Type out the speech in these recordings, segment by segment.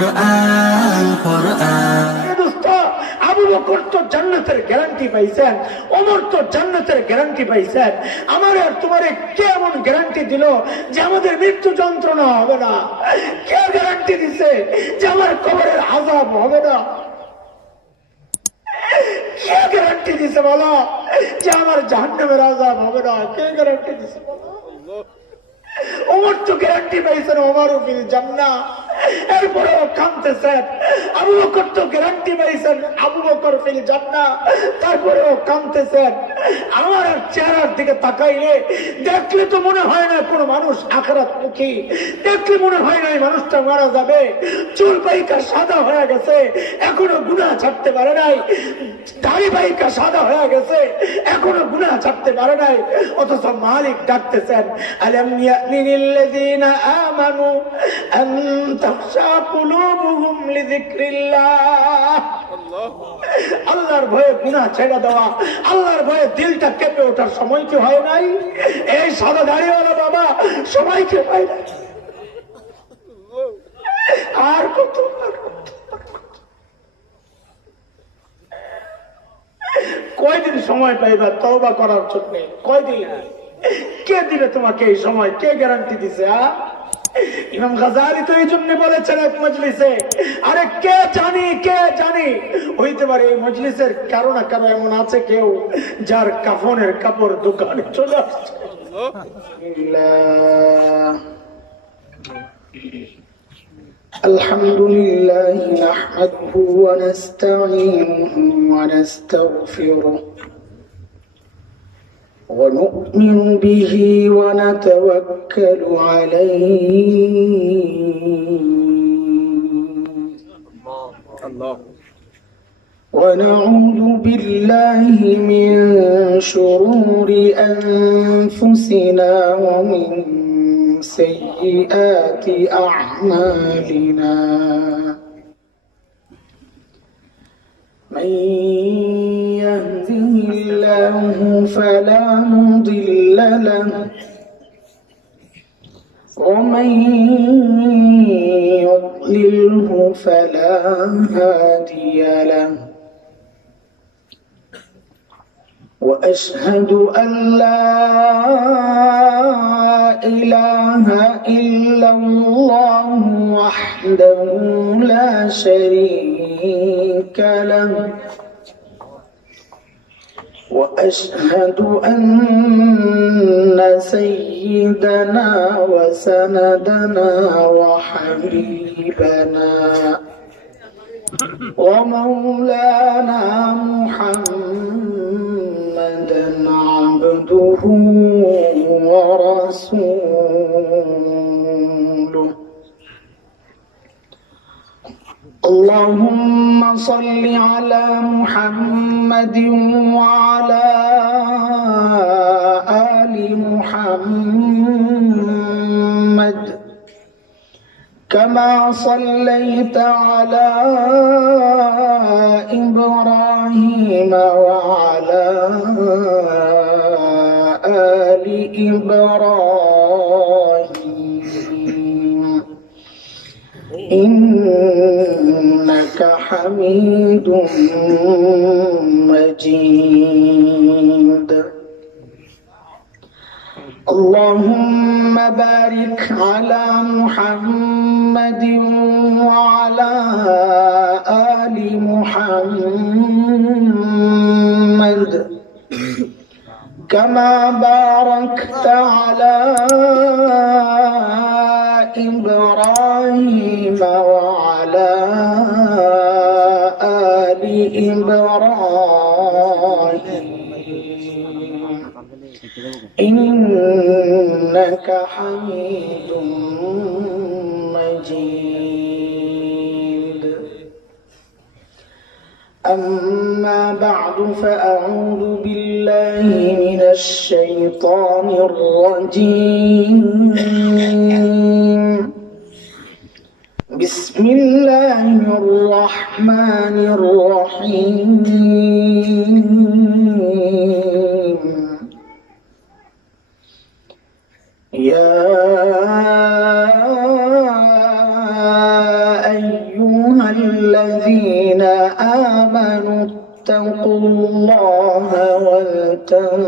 কুরআন কুরআন দোস্ত আবু বকর তো জান্নাতের গ্যারান্টি পাইছেন, ওমর তো জান্নাতের গ্যারান্টি পাইছেন, আমার আর তোমার কে এমন গ্যারান্টি দিল যে আমাদের মৃত্যু যন্ত্রণা হবে না? কে গ্যারান্টি দিছে যে আমার কবরের আযাব হবে না? কে গ্যারান্টি দিছে বলো যে আমার জাহান্নামের আযাব হবে না? কে গ্যারান্টি দিছে বলো? ওমর তো গ্যারান্টি পাইছেন ওমরও ফিল জান্নাহ, এরপরেও কাঁদতেছেন। আবু বকর তো গ্যারান্টি পাইছেন আবু বকর ফিল জান্নাহ, তারপরেও কাঁদতেছেন। আমার চেহারার দিকে তাকাইলে দেখলে তো মনে হয় না কোনো মানুষ আখিরাত মুখী, দেখলে মনে হয় না এই মানুষটা মারা যাবে। চুল পাইকা সাদা হয়ে গেছে, এখনো গুনাহ ছাড়তে পারে নাই। দাড়ি পাইকা সাদা হয়ে গেছে, এখনো গুনাহ ছাড়তে পারে নাই। অথচ মালিক ডাকতেছেন, আলাম ইয়ামিনিল্লাযীনা আমানু আন তাখশা কুলুবুহুম লিযিকরিল্লাহ। আল্লাহর ভয়ে গুনাহ ছেড়ে দেওয়া, আল্লাহর ভয়ে দিলটা কেঁপে ওঠার সময় কি হয় নাই? এই সাদা দাড়িওয়ালা বাবা সময় কি হয় নাই? আর কত কয়দিন সময় পাইবা তওবা করার জন্য? কয়দিন? কে দিবে তোমাকে এই সময়? কে গ্যারান্টি দিছে? ইমাম গাজালি তো এই জন্য বলেছেন এক মজলিসে, আরে কে জানি হইতে পারে এই মজলিসের কারো না কারো এমন আছে কেউ যার কাফনের কাপড় দোকানে চলে আসছে। আলহামদুলিল্লাহ নাহমাদুহু ওয়া নাস্তাঈনুহু ওয়া নাস্তাগফিরুহু ونؤمن به ونتوكل عليه ونعوذ بالله من شرور أنفسنا ومن سيئات أعمالنا من يهده الله فلا مضل له ومن يضلله فلا هادي له وأشهد أن لا إله إلا الله وحده لا شريك له وأشهد أن سيدنا وسندنا وحبيبنا ومولانا محمدا عبده ورسوله اللهم صل على محمد وعلى آل محمد كما صليت على إبراهيم وعلى آل إبراهيم إنك حميد مجيد اللهم بارك على محمد وعلى آل محمد كما باركت على إبراهيم وعلى آل إبراهيم إنك حميد مجيد أما بعد فأعوذ بالله من الشيطان الرجيم بسم الله الرحمن الرحيم يا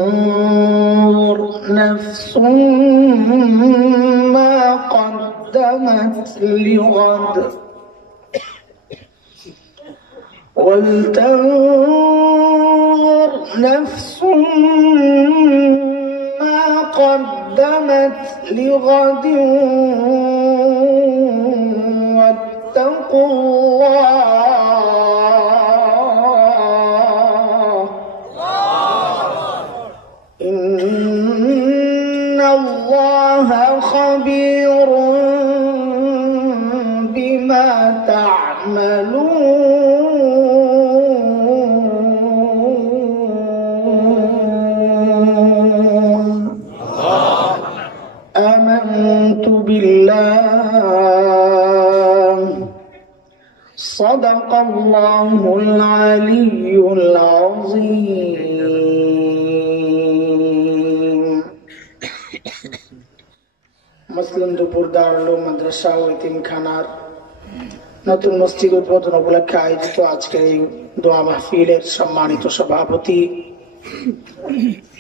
ولتنظر نفس ما قدمت لغد ولتنظر نفس ما قدمت لغد واتقوا الله إن الله خبير بما تعملون آمنت بالله صدق الله العلي العظيم মুসলিম দুপুর দারুল মাদ্রাসা ও ইতিমখানার নতুন মসজিদ উদ্বোধন উপলক্ষে আয়োজিত আজকের এই দোয়া মাহফিলের সম্মানিত সভাপতি,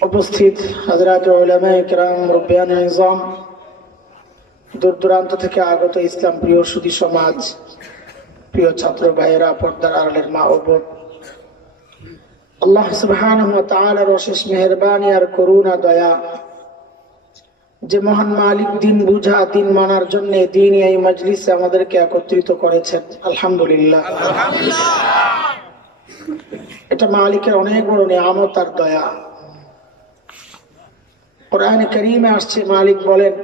উপস্থিত হযরত উলামায়ে কিরাম, মুরব্বিয়ানে ইজম, দূর দূরান্ত থেকে আগত ইসলাম প্রিয় সুধী সমাজ, প্রিয় ছাত্র ভাইয়েরা, পর্দার আড়ালের মা ও বোন, আল্লাহ সুবহানাহু ওয়া তাআলার অশেষ মেহেরবানি আর করুণা দয়া যে মহান মালিক দিন বুঝা দিন মানার জন্য দিন এই মজলিসে আমাদেরকে একত্রিত করেছেন, আলহামদুলিল্লাহ। এটা মালিকের অনেক বড় নিয়ামত আর দয়া। কোরআনে কারীমে আসছে, মালিক বলেন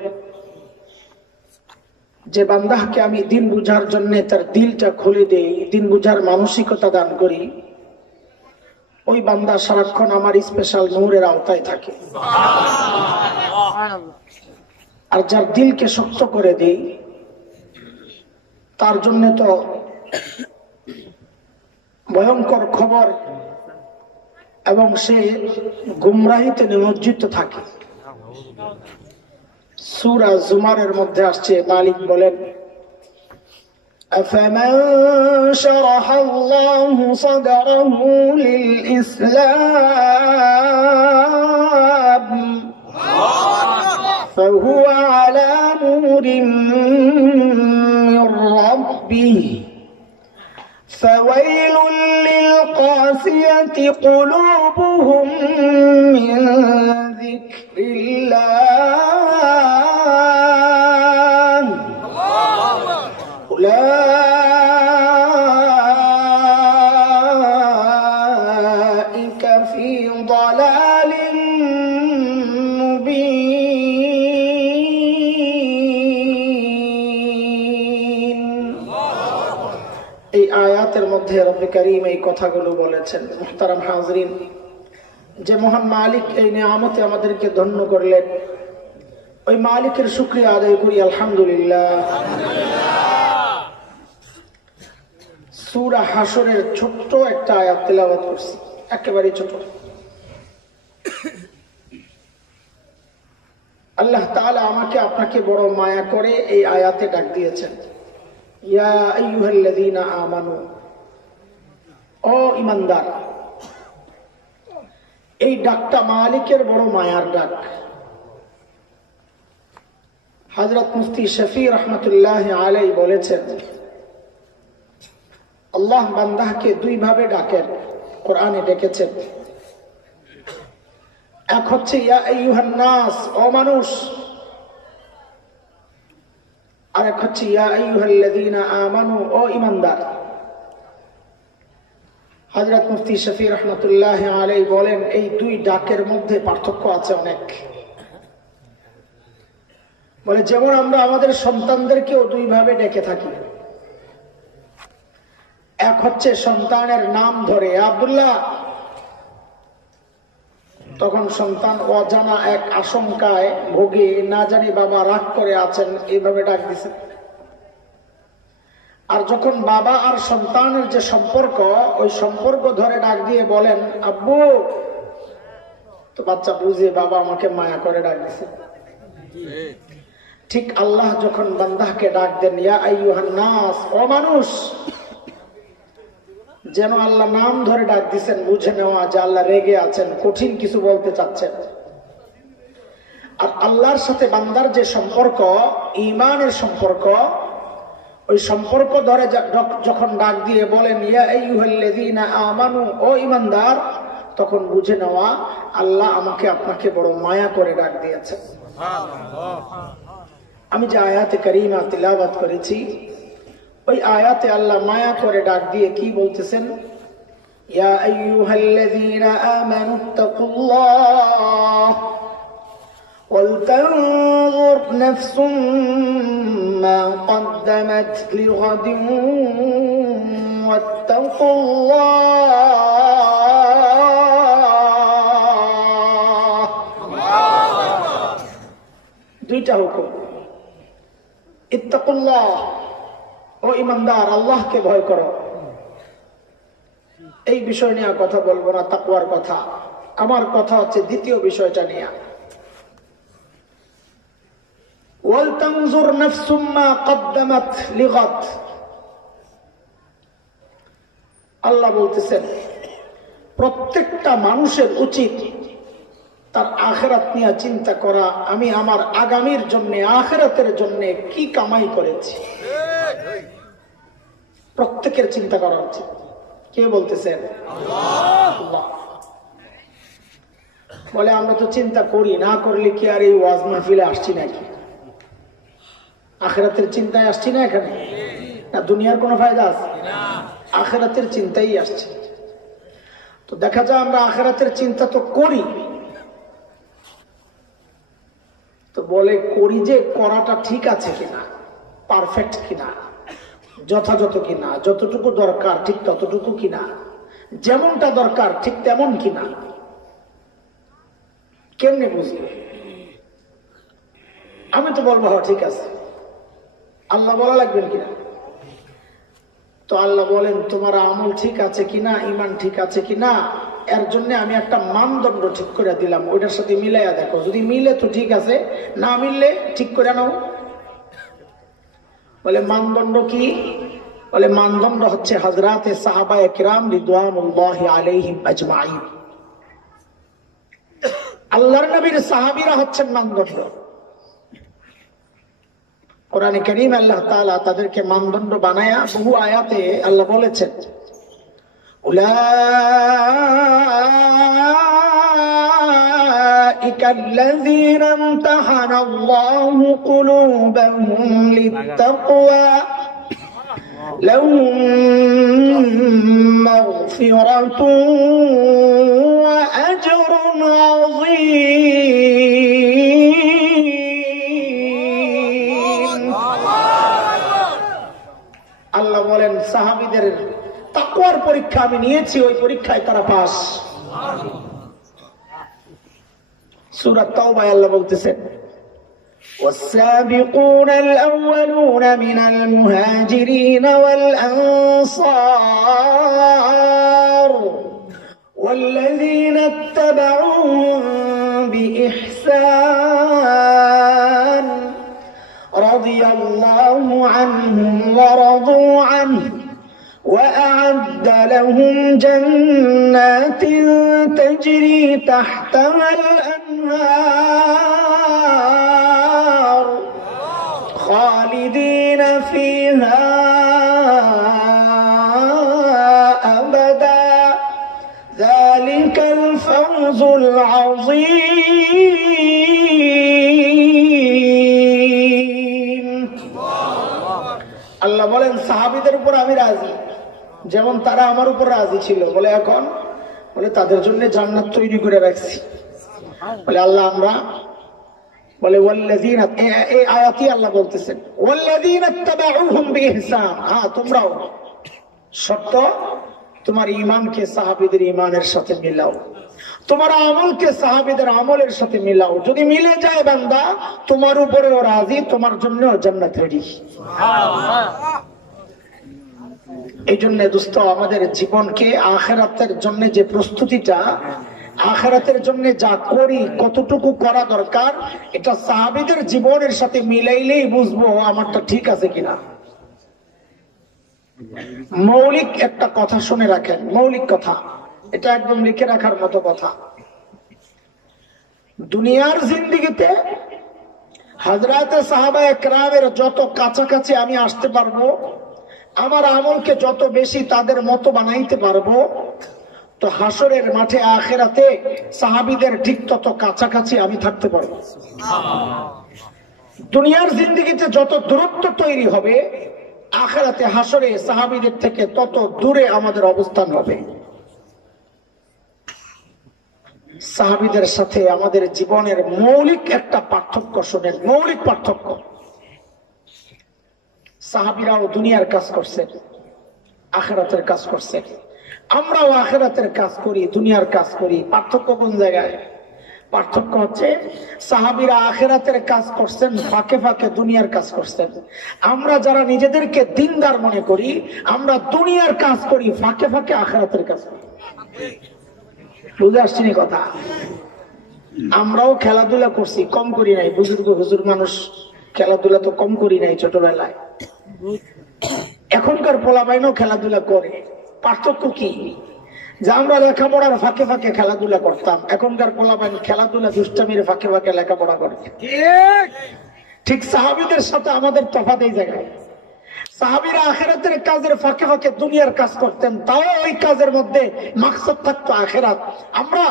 যে বান্দাকে আমি দিন বুঝার জন্য তার দিলটা খুলে দেই, দিন বুঝার মানসিকতা দান করি, ওই বান্দা সারাক্ষণ আমার স্পেশাল নূরের আওতায় থাকে। আর যার দিলকে শক্ত করে দেই তার জন্য তো ভয়ঙ্কর খবর, এবং সে গুমরাহিতে নিমজ্জিত থাকে। সূরা জুমারের মধ্যে আসছে, মালিক বলেন أفمن شرح الله صدره للإسلام فهو على نور من ربه فويل للقاسية قلوبهم من ذكر الله أولئك في ضلال مبين। এই আয়াতের মধ্যে রব্বে কারীম এই কথাগুলো বলেছেন। মুহতারাম হাজরিন, যে মহান মালিক এই নিয়ামতে আমাদেরকে ধন্য করলেন, ওই মালিকের শুকরিয়া আদায় করি, আলহামদুলিল্লাহ। সূরা হাশরের ছোট্ট একটা আয়াত তেলাওয়াত করছি, একেবারে ছোট। আল্লাহ তাআলা আমাকে আপনাকে বড় মায়া করে এই আয়াতে ডাক দিয়েছেন, ইয়া আইয়ুহাল্লাযীনা আমানু, ও ঈমানদার। এই ডাকটা মালিকের বড় মায়ার ডাক। হযরত মুফতি শফি রহমাতুল্লাহ আলাইহি বলেছেন, আল্লাহ বান্দাকে দুই ভাবে ডাকেন, কোরআনে ডেকেছেন। এক হচ্ছে ইয়া আইয়ুহান নাস, ও মানুষ, আর এক হচ্ছে ইয়া আইয়ুহাল্লাযীনা আমানু, ও ঈমানদার। হযরত মুফতি শফি রহমাতুল্লাহ আলাইহি বলেন, এই দুই ডাকের মধ্যে পার্থক্য আছে অনেক। বলে, যেমন আমরা আমাদের সন্তানদেরকেও দুই ভাবে ডেকে থাকি। এক হচ্ছে সন্তানের নাম ধরে আব্দুল্লাহ, তখন সন্তান অজানা এক আশঙ্কায় ভোগে, না জানি বাবা রাগ করে আছেন, এইভাবে ডাক দিছে। আর যখন বাবা আর সন্তানের যে সম্পর্ক, ওই সম্পর্ক ধরে ডাক দিয়ে বলেন আব্বু, তো বাচ্চা বুঝে বাবা আমাকে মায়া করে ডাক দিছে। ঠিক আল্লাহ যখন বান্দাকে ডাক দেন, ইয়া আইয়ুহান নাস, ও মানুষ, যেন আল্লাহ নাম ধরে ডাক দিচ্ছেন, বুঝে নেওয়া যে আল্লাহ রেগে আছেন, কঠিন কিছু বলতে চাচ্ছেন। আর আল্লাহর সাথে বান্দার যে সম্পর্ক, ঈমানের সম্পর্ক, ওই সম্পর্ক ধরে যখন ডাক দিয়ে বলেন ইয়া আইয়ুহাল্লাযীনা আমানু, ও ঈমানদার, তখন বুঝে নেওয়া আল্লাহ আমাকে আপনাকে বড় মায়া করে ডাক দিয়েছেন। আমি যে আয়াতে কারিমা তিলাওয়াত করেছি, ওই আয়াতে আল্লাহ মায়া করে ডাক দিয়ে কি বলতেছেন? ইয়া আইয়ুহাল্লাযীনা আমানুত্তাকুল্লাহ ওয়ালতানজুর নাফসুম মা কদ্দামাত লিগাদিন ওয়াত্তাকুল্লাহ। দুইটা হুকুম। ইত্তাকুল্লাহ, ও ঈমানদার, আল্লাহকে ভয় করো। এই বিষয় নিয়ে কথা বলবো না, তাকওয়ার কথা। আমার কথা হচ্ছে দ্বিতীয় বিষয়টা নিয়ে। ওয়াল তানজুর নাফসুম মা কদ্দামাত লিগাদ। আল্লাহ বলতেছেন প্রত্যেকটা মানুষের উচিত তার আখিরাত নিয়ে চিন্তা করা, আমি আমার আগামীর জন্য, আখিরাতের জন্য কি কামাই করেছি। প্রত্যেকের চিন্তা করা উচিত। কে বলতেছেন? আল্লাহ। বলে আমরা তো চিন্তা করি, না করলে কি আর এই ওয়াজ মাহফিলে আসছি নাকি? আখিরাতের চিন্তায় আসছি না এখানে? না দুনিয়ার কোনো ফায়দা আছে? আখিরাতের চিন্তাই আসছে। তো দেখা যায় আমরা আখিরাতের চিন্তা তো করি, তো বলে করি যে করাটা ঠিক আছে কিনা, পারফেক্ট কিনা, যথাযথ কিনা, যতটুকু দরকার ঠিক ততটুকু কিনা, যেমনটা দরকার ঠিক তেমন কিনা, কেমনে বুঝবে? আমি তো বলবো হ্যাঁ ঠিক আছে, আল্লাহ বলা লাগবেন কিনা? তো আল্লাহ বলেন তোমার আমল ঠিক আছে কিনা, ঈমান ঠিক আছে কিনা, এর জন্য আমি একটা মানদণ্ড ঠিক করে দিলাম, ওইটার সাথে মিলাইয়া দেখো। যদি মিলে তো ঠিক আছে, না মিললে ঠিক করে নাও। বলে মানদণ্ড কি? বলে মানদণ্ড হচ্ছে হযরতে সাহাবায়ে কিরাম রিদওয়ানুল্লাহি আলাইহিম আজমাইন। আল্লাহর নবীর সাহাবীরা হচ্ছেন মানদণ্ড। কোরআনে কারীম আল্লাহ তাআলা তাদেরকে মানদণ্ড বানায়া বহু আয়াতে আল্লাহ বলেছেন উলাইকা আল্লাযীনা ইমতাহানাল্লাহু কুলুবাহুম লিত্তাকওয়া লাহুম মাগফিরাতুন ওয়া আজরুন আযীম। আল্লাহ বলেন সাহাবীদের তাকওয়ার পরীক্ষা আমি নিয়েছি, ওই পরীক্ষায় তারা পাস। সূরা তাওবায় আল্লাহ বলতেছেন والسابقون الأولون من المهاجرين والأنصار والذين اتبعوهم بإحسان رضي الله عنهم ورضوا عنه وأعد لهم جنات تجري تحتها الأنهار خالدين فيها أبدا ذلك الفوز العظيم। আল্লাহ বলেন সাহাবীদের উপর আমি রাজি, যেমন তারা আমার উপর রাজি ছিল। বলে এখন বলে তাদের জন্য জান্নাত তৈরি করে রাখছি। বলে আল্লাহ আমরা বলে ওয়াল্লাযীনা, এই আয়াতই আল্লাহ বলতেছেন ওয়াল্লাযীনা ইত্তাবাউহুম বিইহসান। হ্যাঁ তোমরাও, শর্ত তোমার ঈমানকে সাহাবীদের ঈমানের সাথে মিলাও, তোমার আমলকে সাহাবীদের আমলের সাথে মিলাও। যদি মিলে যায় বান্দা, তোমার উপরেও রাজি, তোমার জন্যও জান্নাত রেডি। এই জন্য দোস্ত আমাদের জীবনকে আখিরাতের জন্য যে প্রস্তুতিটা, আখিরাতের জন্য যা করি, কতটুকু করা দরকার, এটা সাহাবীদের জীবনের সাথে মিলাইলেই বুঝবো আমারটা ঠিক আছে কিনা। মৌলিক একটা কথা শুনে রাখেন, মৌলিক কথা, এটা একদম লিখে রাখার মতো কথা। দুনিয়ার জিন্দেগিতে হযরতে সাহাবায়ে কেরামের যত কাছাকাছি আমি আসতে পারবো, আমার আমলকে যত বেশি তাদের মতো বানাইতে পারবো, তো হাসরের মাঠে আখিরাতে সাহাবীদের ঠিক তত কাছাকাছি আমি থাকতে পারবো। দুনিয়ার জিন্দেগিতে যত দূরত্ব তৈরি হবে, আখিরাতে হাসরে সাহাবীদের থেকে তত দূরে আমাদের অবস্থান হবে। সাহাবীদের সাথে আমাদের জীবনের মৌলিক একটা পার্থক্য শুনেন, মৌলিক পার্থক্য। সাহাবীরাও দুনিয়ার কাজ করছেন, আখিরাতের কাজ করছেন, আমরাও আখিরাতের কাজ করি, দুনিয়ার কাজ করি। পার্থক্য কোন জায়গায়? পার্থক্য হচ্ছে সাহাবীরা আখিরাতের কাজ করছেন, ফাঁকে ফাঁকে দুনিয়ার কাজ করছেন। আমরা যারা নিজেদেরকে দিনদার মনে করি, আমরা দুনিয়ার কাজ করি, ফাঁকে ফাঁকে আখিরাতের কাজ করি। বুঝে আসছে না কথা? আমরাও খেলাধুলা করছি, কম করি নাই। বুজুর্গ হুজুর মানুষ খেলাধুলা তো কম করি নাই ছোটবেলায়। এখনকার পোলাপাইনও খেলাধুলা করে। পার্থক্য কি? যে আমরা লেখাপড়ার ফাঁকে ফাঁকে খেলাধুলা করতাম, এখনকার পোলাপাইন খেলাধুলা দুষ্টামির ফাঁকে ফাঁকে লেখাপড়া করে। ঠিক সাহাবীদের সাথে আমাদের তফাৎ এই জায়গায়। সাহাবীরা আখিরাতের কাজের ফাঁকে ফাঁকে দুনিয়ার কাজ করতেন, তাও ওই কাজের মধ্যে মাকসাদ থাকতো আখিরাত। আমরা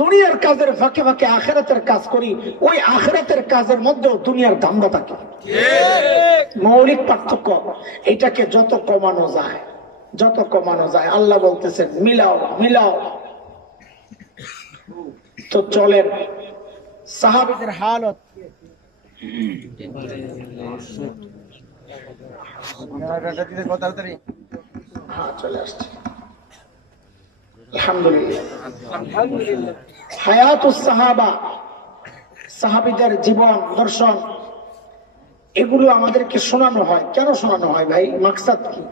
দুনিয়ার কাজের ফাঁকে ফাঁকে আখিরাতের কাজ করি, ওই আখিরাতের কাজের মধ্যেও দুনিয়ার ধান্দা থাকে। মৌলিক পার্থক্য। এটাকে যত কমানো যায়, যত কমানো যায়, আল্লাহ বলতেছেন মিলাও মিলাও। তো চলেন সাহাবীদের হালত। চলে আসছে আলহামদুলিল্লাহ। হায়াতুস সাহাবা, সাহাবীদের জীবন দর্শন, এগুলো আমাদেরকে শোনানো হয়। কেন শোনানো হয় ভাই? মাকসাদ কি?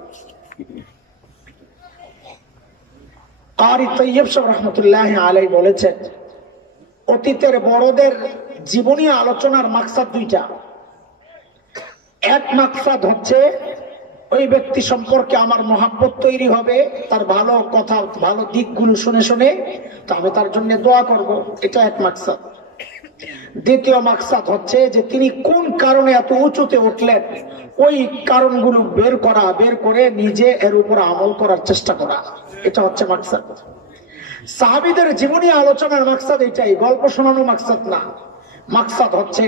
কারি তৈয়ব সাহেব রহমতুল্লাহ আলাইহি বলেছেন, অতীতের বড়দের জীবনী আলোচনার মাকসাদ দুইটা। এক মাকসাদ হচ্ছে ওই ব্যক্তি সম্পর্কে আমার মহাব্বত তৈরি হবে, তার ভালো কথা ভালো দিকগুলো শুনে শুনে তো আমি তার জন্য দোয়া করব, এটা এক মাকসাদ। দ্বিতীয় মাকসাদ হচ্ছে যে তিনি কোন কারণে এত উঁচুতে উঠলেন, ওই কারণগুলো বের করা, বের করে নিজে এর উপর আমল করার চেষ্টা করা, এটা হচ্ছে মাকসাদ। সাহাবীদের জীবনী আলোচনার মাকসাদ এটাই, গল্প শোনানো মাকসাদ না। মাকসাদ হচ্ছে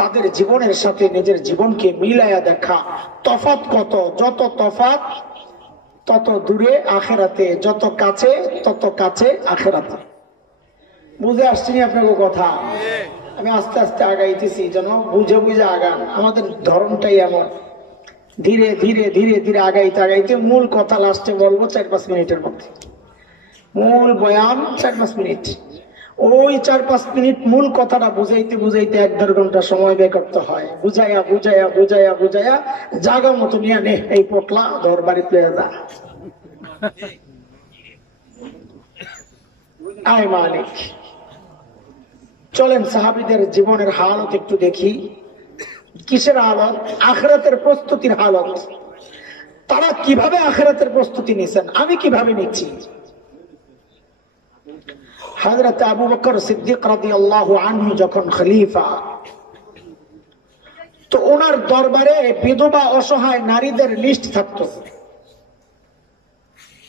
তাদের জীবনের সাথে নিজের জীবনকে মিলাইয়া দেখা। তফাৎ কত? যত তফাৎ তত দূরে আখিরাতে, যত কাছে তত কাছে আখিরাতে। বুঝে আসছি আপনাকে কথা? আমি আস্তে আস্তে আগাইতেছি, যেন বুঝে বুঝে আগান। আমাদের ধরনটাই এমন, ধীরে ধীরে ধীরে ধীরে আগাইতে আগাইতে মূল কথা লাস্টে বলবো 4-5 মিনিটের মধ্যে। মূল বয়ান 4-5 মিনিট, ওই 4-5 মিনিট মূল কথাটা বুঝাইতে বুঝাইতে 1-1.5 ঘন্টা সময় ব্যয় করতে হয়। বুঝাইয়া বুঝাইয়া বুঝাইয়া বুঝাইয়া জায়গা মতো নিয়ে নে, এই পোটলা ধর বাড়িতে যা। আয় মালিক। চলেন সাহাবীদের জীবনের হালত একটু দেখি। কিসের হালত? আখিরাতের প্রস্তুতির হালত। তারা কিভাবে আখিরাতের প্রস্তুতি নিছেন, আমি কিভাবে নিচ্ছি। হযরত আবু বকর সিদ্দিক রাদিয়াল্লাহু আনহু যখন খলিফা, তো ওনার দরবারে বিধবা অসহায় নারীদের লিস্ট থাকতো।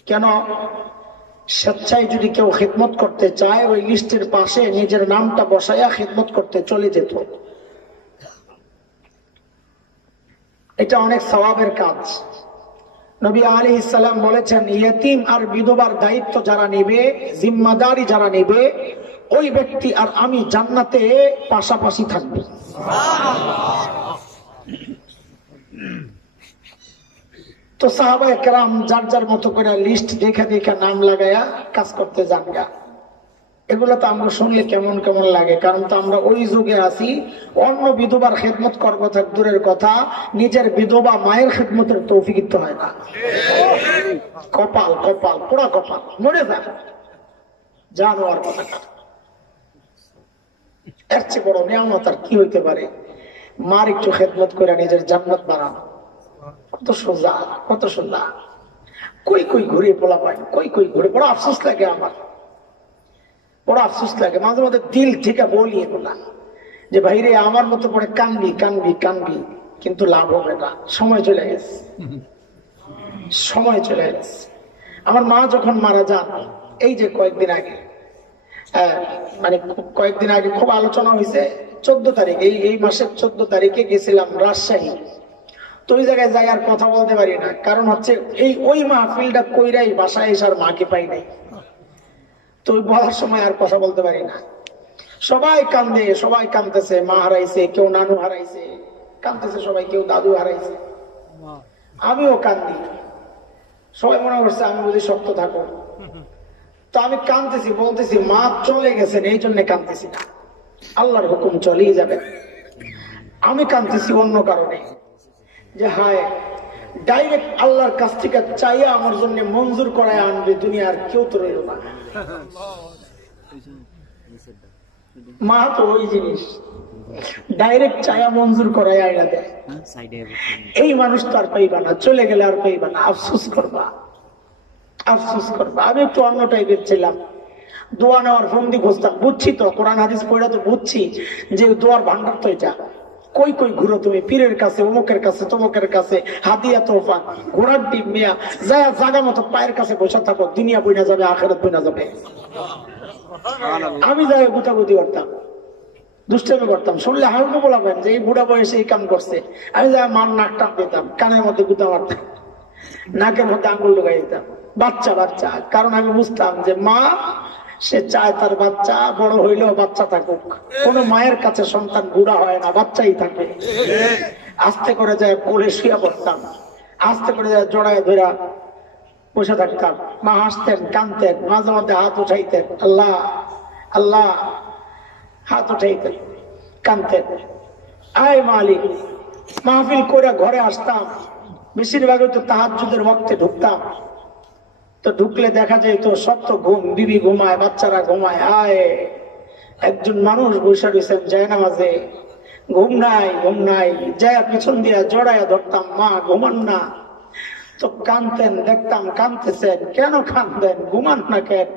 কেন? স্বেচ্ছায় যদি কেউ খিদমত করতে চায়, ওই লিস্টের পাশে নিজের নামটা বসাইয়া খিদমত করতে চলে যেত। এটা অনেক সওয়াবের কাজ। নবী আলাইহিস সালাম বলেছেন, ইয়েতিম আর বিধবার দায়িত্ব যারা নেবে, জিম্মাদারি যারা নেবে, ওই ব্যক্তি আর আমি জান্নাতে পাশাপাশি থাকব। তো সাহাবায়ে কেরাম যার যার মতো করে লিস্ট দেখে দেখে নাম লাগায়া কাজ করতে যান গা। এগুলো তো আমরা শুনলে কেমন কেমন লাগে, কারণ তো আমরা ওই যুগে আছি, অন্য বিধবার খেদমত করবো তার দূরের কথা, নিজের বিধবা মায়ের খেদমতের তৌফিক তো হয় না। কপাল কপাল পোড়া কপাল, মরে যান জানোয়ার কথা। এর চেয়ে বড় নিয়ামত আর কি হইতে পারে? মার একটু খেদমত করে নিজের জান্নাত বানানো। কত সোজা, কত সোজা। কই কই ঘুরে পোলা পায়, কই কই ঘুরে। বড় আফসোস লাগে আমার, বড় আফসোস লাগে। মাঝে মাঝে দিল থেকে বলি এগুলা যে ভাইরে আমার মতো পরে কানবি কানবি কানবি, কিন্তু লাভ হবে না। সময় চলে গেছে, সময় চলে গেছে। আমার মা যখন মারা যান, এই যে কয়েকদিন আগে, মানে কয়েকদিন আগে খুব আলোচনা হয়েছে। 14 তারিখ, এই মাসের 14 তারিখে গেছিলাম রাজশাহী। তো ওই জায়গায় জায়গার কথা বলতে পারি না, কারণ হচ্ছে ওই মাহফিলটা কইরাই বাসায় এসার মাকে পাই নাই। তো বলার সময় আর কথা বলতে পারি না। সবাই কান্দে, সবাই কান্দতেছে। মা হারাইছে, কেউ নানু হারাইছে, কান্দতেছে সবাই, কেউ দাদু হারাইছে। আমিও কান্দি। সবাই মনে করছে আমি বুঝি শক্ত থাকো। তো আমি কান্দতেছি, বলতেছি মা চলে গেছেন, এই জন্য কান্দতেছি না, আল্লাহর হুকুম চলেই যাবে। আমি কান্দতেছি অন্য কারণে, যে হায় ডাইরেক্ট আল্লাহর কাছ থেকে চাইয়া আমার জন্য মঞ্জুর করায় আনবে দুনিয়ার কেউ তো রইল না। মা তো ওই জিনিস ডাইরেক্ট চায়া মঞ্জুর করায় আইনা দেয়। এই মানুষ তো আর পাইবা না, চলে গেলে আর পাইবা না, আফসোস করবা, আফসোস করবা। আমি একটু অন্য টাইপের ছিলাম, দোয়া নেওয়ার ফন্দি খুঁজতাম। বুঝছি তো কোরআন হাদিস পড়া তো বুঝছি যে দোয়ার ভান্ডার তো এটা। কই কই ঘুরো তুমি, পীরের কাছে, অমুকের কাছে, তমুকের কাছে, হাদিয়া তোফা, ঘোড়ার ডিম মিয়া, যায় জায়গা মতো পায়ের কাছে বসে থাকো, দুনিয়া বইনা যাবে, আখেরাত বইনা যাবে। আমি যাই গুতাগুতি করতাম, দুষ্টামি করতাম। শুনলে হাউকে বলাবেন যে এই বুড়া বয়সে এই কাম করছে। আমি যাই মান নাক টান দিতাম, কানের মধ্যে গুতা মারতাম, নাকের মধ্যে আঙুল ঢুকাই দিতাম। বাচ্চা বাচ্চা, কারণ আমি বুঝতাম যে মা সে চায় তার বাচ্চা বড় হইলেও বাচ্চা থাকুক। কোন মায়ের কাছে সন্তান বুড়া হয় না, বাচ্চাই থাকে। আস্তে করে যায় কোলে শুয়ে পড়তাম, আস্তে করে যায় জড়ায় ধরা বসে থাকতাম। মা হাসতেন, কানতেন, মাঝে মধ্যে হাত উঠাইতেন, আল্লাহ আল্লাহ, হাত উঠাইতেন, কানতেন, আয় মালিক। মাহফিল করে ঘরে আসতাম, বেশিরভাগ তো তাহাজ্জুদের ওয়াক্তে ঢুকতাম। তো ঢুকলে দেখা যায় তো সব তো ঘুম, বিবি ঘুমায়, বাচ্চারা ঘুমায়। আয় একজন মানুষ বসে রয়েছেন জায়নামাজে, ঘুম নাই, ঘুম নাই। যায় পিছন দিয়া জড়াইয়া ধরতাম, মা ঘুমান না। তো কানতেন, দেখতাম কানতেছেন, কেন কানতেন, ঘুমান না কেন?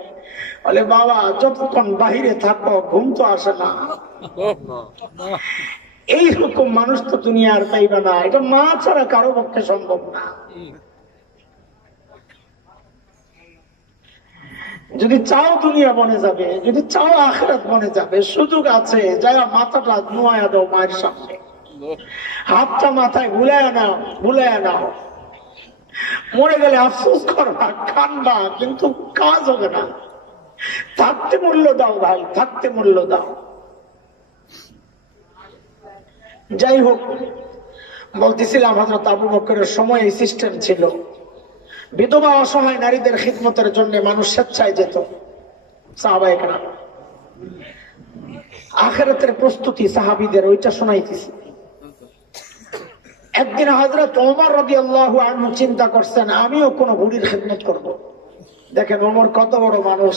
বলে বাবা যতক্ষণ বাহিরে থাকো ঘুম তো আসে না। এইরকম মানুষ তো দুনিয়ার পাইবা না, এটা মা ছাড়া কারো পক্ষে সম্ভব না। যদি চাও দুনিয়া বনে যাবে, যদি চাও আখিরাত বনে যাবে, সুযোগ আছে। যায় মাথাটা নোয়া দাও মায়ের সামনে, হাতটা মাথায় ভুলায় নাও, ভুলায় নাও। মরে গেলে আফসোস করবা, কানবা, কিন্তু কাজ হবে না। থাকতে মূল্য দাও ভাই, থাকতে মূল্য দাও। যাই হোক, বলতেছিলাম হযরত আবু বকরের সময় এই সিস্টেম ছিল। বিধবা অসহায় নারীদের খিদমতের জন্য মানুষ স্বেচ্ছায় যেত। সাহাবায়ে কেরাম আখিরাতের প্রস্তুতি সাহাবীদের, ওইটা শোনাইতেছি। একদিন হযরত ওমর রাদিয়াল্লাহু আনহু চিন্তা করছেন আমিও কোন বুড়ির খিদমত করব। দেখেন ওমর কত বড় মানুষ,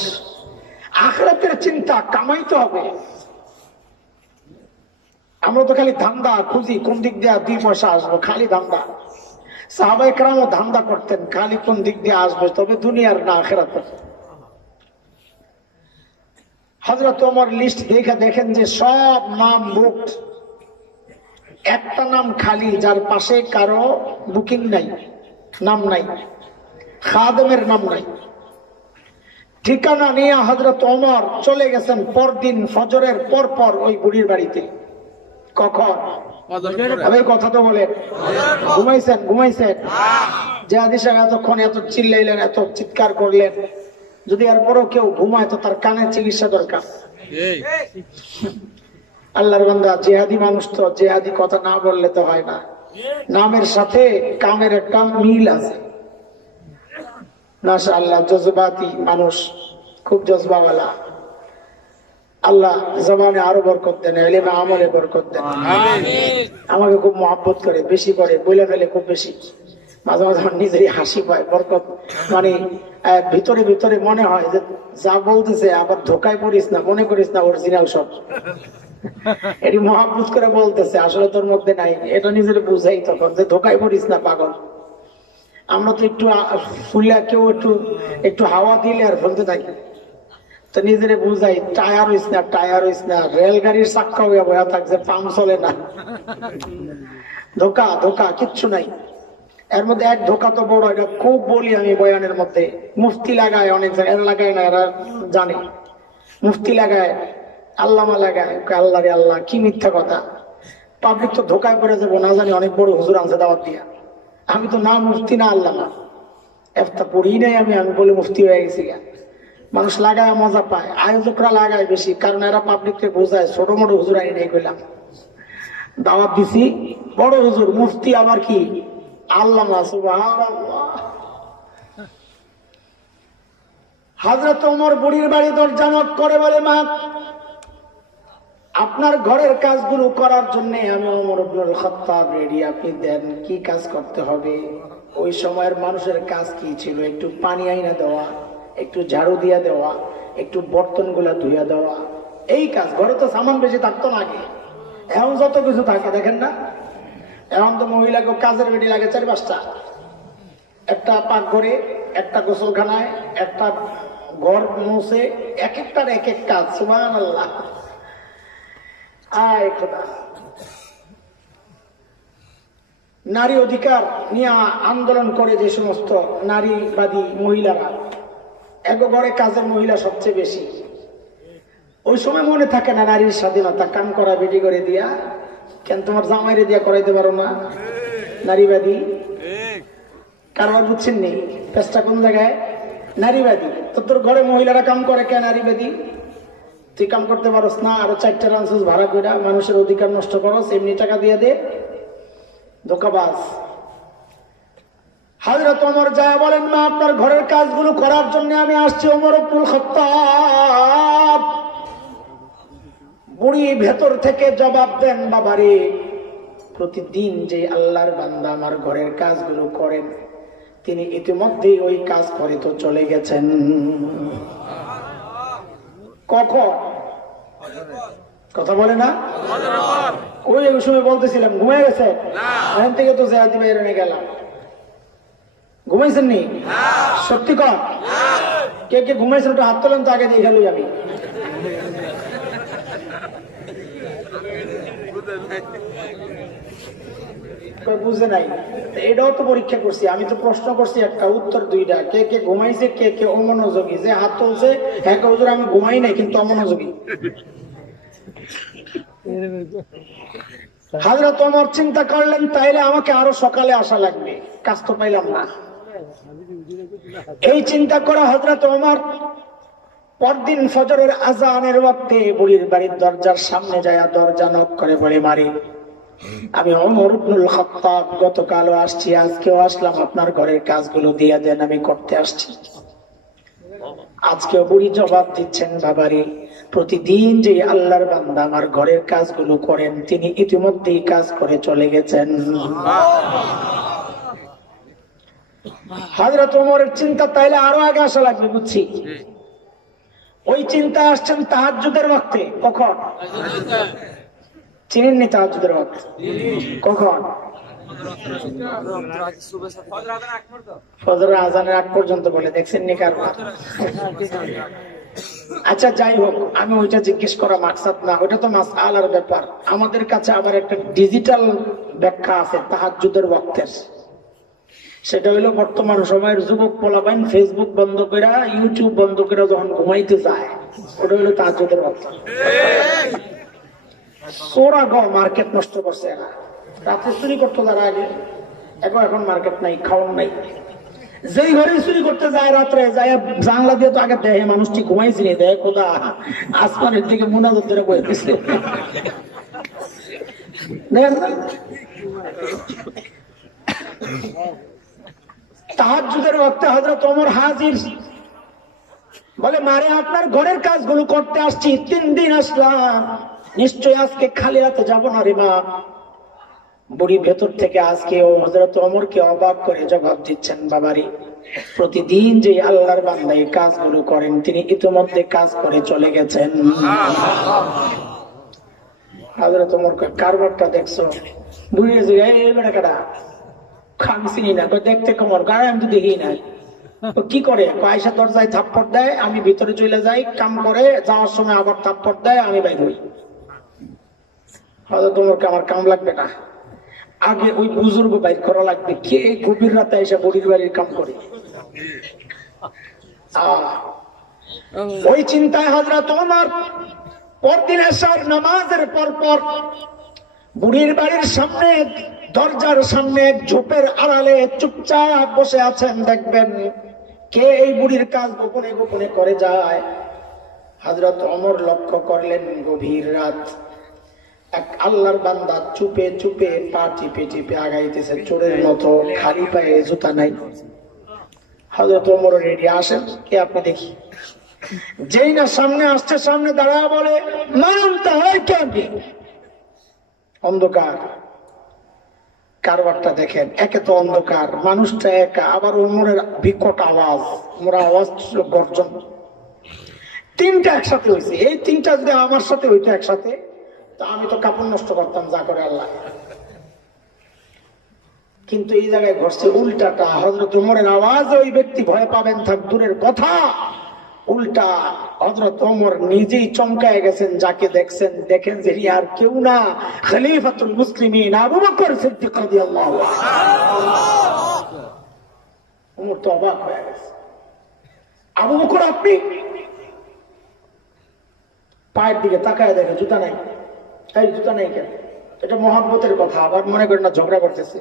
আখিরাতের চিন্তা, কামাইতে হবে। আমরা তো খালি ধান্দা খুঁজি, কোন দিক দিয়ে 2 পয়সা আসবো, খালি ধান্দা। সাহাবায়ে কেরামও ধান্দা করতেন, খালি কোন দিক দিয়ে আসবে, তবে দুনিয়ার না আখিরাতের। হযরত ওমর লিস্ট দেখে দেখেন যে সব নাম বুকড, একটা নাম খালি, যার পাশে কারো বুকিং নাই, নাম নাই, খাদেমের নাম নাই। ঠিকানা নিয়ে হযরত ওমর চলে গেছেন পরদিন ফজরের পর ওই বুড়ির বাড়িতে। কখন? কথা তো বলেন। ঘুমাইছেন? ঘুমাইছেন। জিহাদি সাহেব এতক্ষণ এত চিল্লাইলেন, এত চিৎকার করলেন, যদি এরপরও কেউ ঘুমায় তো তার কানের চিকিৎসা দরকার। আল্লাহর বান্দা, জিহাদি মানুষ তো, জিহাদি কথা না বললে তো হয় না। নামের সাথে কামের একটা মিল আছে। মাশাআল্লাহ, জজবাতি মানুষ, খুব জজবাওয়ালা। আল্লাহ জবানে আরো বরকত দেন, ইলমে আমলে বরকত দেন। আমাকে খুব মহব্বত করে, বেশি করে, বলে ফেলে খুব বেশি। মাঝে মাঝে আমার নিজেরই হাসি পায়। বরকত মানে ভিতরে ভিতরে মনে হয় যে যা বলতেছে আবার ধোকায় পড়িস না, মনে করিস না অরিজিনাল সব। এটি মহাপুজ করে বলতেছে আসলে তোর মধ্যে নাই, এটা নিজের বুঝাই তখন যে ধোকায় পড়িস না পাগল। আমরা তো একটু ফুলে কেউ একটু একটু হাওয়া দিলে আর ফেলতে থাকি, তো নিজের বুঝাই টায়ার হইস না, টায়ার হইস না, রেলগাড়ির চাক্কা হইয়া বয়া থাকছে, পাম্প চলে না। ধোকা ধোকা কিচ্ছু নাই এর মধ্যে। এক ধোকা তো বড়, এটা খুব বলি আমি বয়ানের মধ্যে। মুফতি লাগায় অনেক জায়গায়, এরা লাগায় না, এরা জানে। মুফতি লাগায়, আল্লামা লাগায়, আল্লাহ রে আল্লাহ, কি মিথ্যা কথা। পাবলিক তো ধোকায় পড়ে যাবো না জানি, অনেক বড় হুজুর আনছে দাওয়াত দিয়া। আমি তো না মুফতি না আল্লামা, একটা পড়ি নাই আমি, আমি বলে মুফতি হয়ে গেছি। মানুষ লাগায় মজা পায়, আয়োজকরা লাগায় বেশি, কারণ এরা পাবলিককে বোঝায়। ছোট মোটো হুজুর আই নাই কইলাম, দাওয়াত দিছি বড় হুজুর মুফতি আবার কি আল্লামা। সুবহানাল্লাহ। হযরত ওমর বুড়ির বাড়ি দরজা নক করে বলে, মা আপনার ঘরের কাজগুলো করার জন্য আমি ওমর ইবনুল খাত্তাব রেডি, আপনি দেন কি কাজ করতে হবে। ওই সময়ের মানুষের কাজ কি ছিল? একটু পানি আইনা দেওয়া, একটু ঝাড়ু দিয়া দেওয়া, একটু বর্তন গুলা ধুইয়া দেওয়া, এই কাজ। ঘরে তো সামান বেশি থাকতো না আগে, এখন যত কিছু থাকে দেখেন না। এখন তো মহিলাকে কাজের বেটি লাগে 4-5টা, একটা পাকঘরে, একটা গোসলখানায়, একটা ঘর মুছে, এক একটার এক এক কাজ। সুবহানাল্লাহ। আয় খোদা। নারী অধিকার নিয়ে আন্দোলন করে যে সমস্ত নারীবাদী মহিলারা, এক ঘরে কাজের মহিলা সবচেয়ে বেশি। ওই সময় মনে থাকে না নারীর স্বাধীনতা, কাম করা বেটি করে দিয়া। কেন তোমার জামাইরে দিয়া করাইতে পারো না? নারীবাদী কারবার বুঝছেন নি? পেশটা কোন জায়গায়? নারীবাদী। তো তোর ঘরে মহিলারা কাম করে কেন? নারীবাদী। তুই কাম করতে পারস না, আরো 4টা রানসুস ভাড়া করে মানুষের অধিকার নষ্ট করস, এমনি টাকা দিয়ে দে, ধোকাবাজ। হযরত ওমর যায় বলেন, মা আপনার ঘরের কাজগুলো করার জন্য আমি আসছি, ওমর ইবনুল খাত্তাব। বুড়ি ভেতর থেকে জবাব দেন, বাবারে প্রতিদিন যে আল্লাহর বান্দা আমার ঘরের কাজগুলো করেন, তিনি ইতিমধ্যে ওই কাজ করে তো চলে গেছেন। কখন? কথা বলে না? ওই সময় বলতেছিলাম ঘুমিয়ে গেছে, এখান থেকে তো জাহাদি বাইরে গেলাম। ঘুমাইছেন নি? সত্যি কর, কে কে ঘুমাইছেন একটু হাত তোলেন তো, আগে দিয়ে গেল আমি। বুঝে নাই, এটাও তো পরীক্ষা করছি আমি, তো প্রশ্ন করছি একটা, উত্তর 2টা। কে কে ঘুমাইছে, কে কে অমনোযোগী। যে হাত তুলছে হ্যাঁ হুজুর আমি ঘুমাই নাই কিন্তু অমনোযোগী। হযরত ওমর চিন্তা করলেন, তাইলে আমাকে আরো সকালে আসা লাগবে, কাজ তো পাইলাম না। এই চিন্তা করা হযরত ওমর পরদিন ফজরের আজানের ওয়াক্তে বুড়ির বাড়ির দরজার সামনে যায়, দরজা নক করে বলে, মারি আমি ওমর ইবনুল খাত্তাব, গতকালও আসছি, আজকেও আসলাম, আপনার ঘরের কাজগুলো দিয়ে দেন, আমি করতে আসছি। আজকেও বুড়ি জবাব দিচ্ছেন, বাবারে প্রতিদিন যে আল্লাহর বান্দা আমার ঘরের কাজগুলো করেন, তিনি ইতিমধ্যেই কাজ করে চলে গেছেন। হযরত ওমরের চিন্তা, তাইলে আরো আগে আসা লাগবে, বুঝছি। ওই চিন্তা আসছেন তাহাজ্জুদের ওয়াক্তে। কখন? চিনেননি তাহাজ্জুদের ওয়াক্ত? কখন? ফজরের আজানের আগ পর্যন্ত বলে, দেখছেন নি কারবার? আচ্ছা যাই হোক, আমি ওইটা জিজ্ঞেস করা মাকসাদ না, ওইটা তো মাসআলার ব্যাপার। আমাদের কাছে আবার একটা ডিজিটাল ব্যাখ্যা আছে তাহাজ্জুদের ওয়াক্তের। সেটা হইলো বর্তমান সময়ের যুবক পোলাপাইন ফেসবুক বন্ধ করে, ইউটিউব বন্ধ করে যখন ঘুমাইতে যায়, ওটা হইলো তাহাজ্জুদের ওয়াক্ত। চোরা গ মার্কেট নষ্ট করছে এরা। রাতে চুরি করতো যারা আগে, এখন মার্কেট নাই, খাওয়ান নাই। যেই ঘরে চুরি করতে যায় রাত্রে যায়, জানলা দিয়ে তো আগে দেখে মানুষটি ঘুমাইছি নি, দেখ কোথা আসমানের দিকে মুনাজাত ধরে বয়ে দিচ্ছে। তাহাজ্জুদের ওয়াক্তে হযরত ওমর হাজির, বলে, মারে আপনার ঘরের কাজগুলো করতে আসছি, 3 দিন আসলাম, নিশ্চয় আজকে খালি হাতে যাবো না রে মা। বুড়ি ভেতর থেকে আজকে ও হযরত ওমরকে অবাক করে জবাব দিচ্ছেন, বাবারে প্রতিদিন যে আল্লাহর বান্দা এই কাজগুলো করেন, তিনি ইতিমধ্যে কাজ করে চলে গেছেন। হযরত ওমর কয় কারবারটা দেখছো? বুড়ি যে এই বেটা কাটা আমি চিনি না। দেখতে কেমন? গায়ে আমি তো দেখি নাই। কি করে? আয়েশা দরজায় থাপ্পড় দেয়, আমি ভিতরে চলে যাই, কাম করে যাওয়ার সময় আবার থাপ্পড় দেয়, আমি বাইর হই। হযরত ওমরকে আমার কাম লাগবে না, আগে ওই বুজুর্গ বাইর করা লাগবে। কে গভীর রাতে এসে বুড়ির বাড়ির কাম করে? ওই চিন্তায় হযরত ওমর পরদিন এশার নামাজের পর পর বুড়ির বাড়ির সামনে, দরজার সামনে ঝোপের আড়ালে চুপচাপ বসে আছেন। দেখবেন কে এই বুড়ির কাজ গোপনে গোপনে করে যায়। হযরত ওমর লক্ষ্য করলেন গভীর রাত, এক আল্লাহর বান্দা চুপে চুপে পা টিপে টিপে আগাইতেছে চোরের মতো, খালি পায়ে, জুতা নাই। হযরত ওমর রেডি, আসেন কে আপনি দেখি। যেই না সামনে আসছে, সামনে দাঁড়া বলে মানতে হয় কে? অন্ধকার। কারবারটা দেখেন, একে তো অন্ধকার, মানুষটা একা, আবার ওমরের বিকট আওয়াজ, ওমর আওয়াজ ছিল গর্জন। তিনটা একসাথে হয়েছে। এই তিনটা যদি আমার সাথে হইতো একসাথে, তো আমি তো কাপড় নষ্ট করতাম, যা করে আল্লাহ। কিন্তু এই জায়গায় ঘটছে উল্টাটা। হযরত ওমরের আওয়াজ ওই ব্যক্তি ভয় পাবেন থাক দূরের কথা, উল্টা হযরত ওমর নিজেই চমকায় গেছেন। যাকে দেখছেন, দেখেন যে আর কেউ না, খলিফাতুল মুসলিমিন আবু বকর সিদ্দিক রাদিয়াল্লাহু আনহু। ওমর তো অবাক হয়ে গেছে। আবু বকর আপনি? পায়ের দিকে তাকায় দেখে জুতা নাই। এই জুতা নাই কেন? এটা মহব্বতের কথা, আবার মনে করেন না ঝগড়া করতেছে।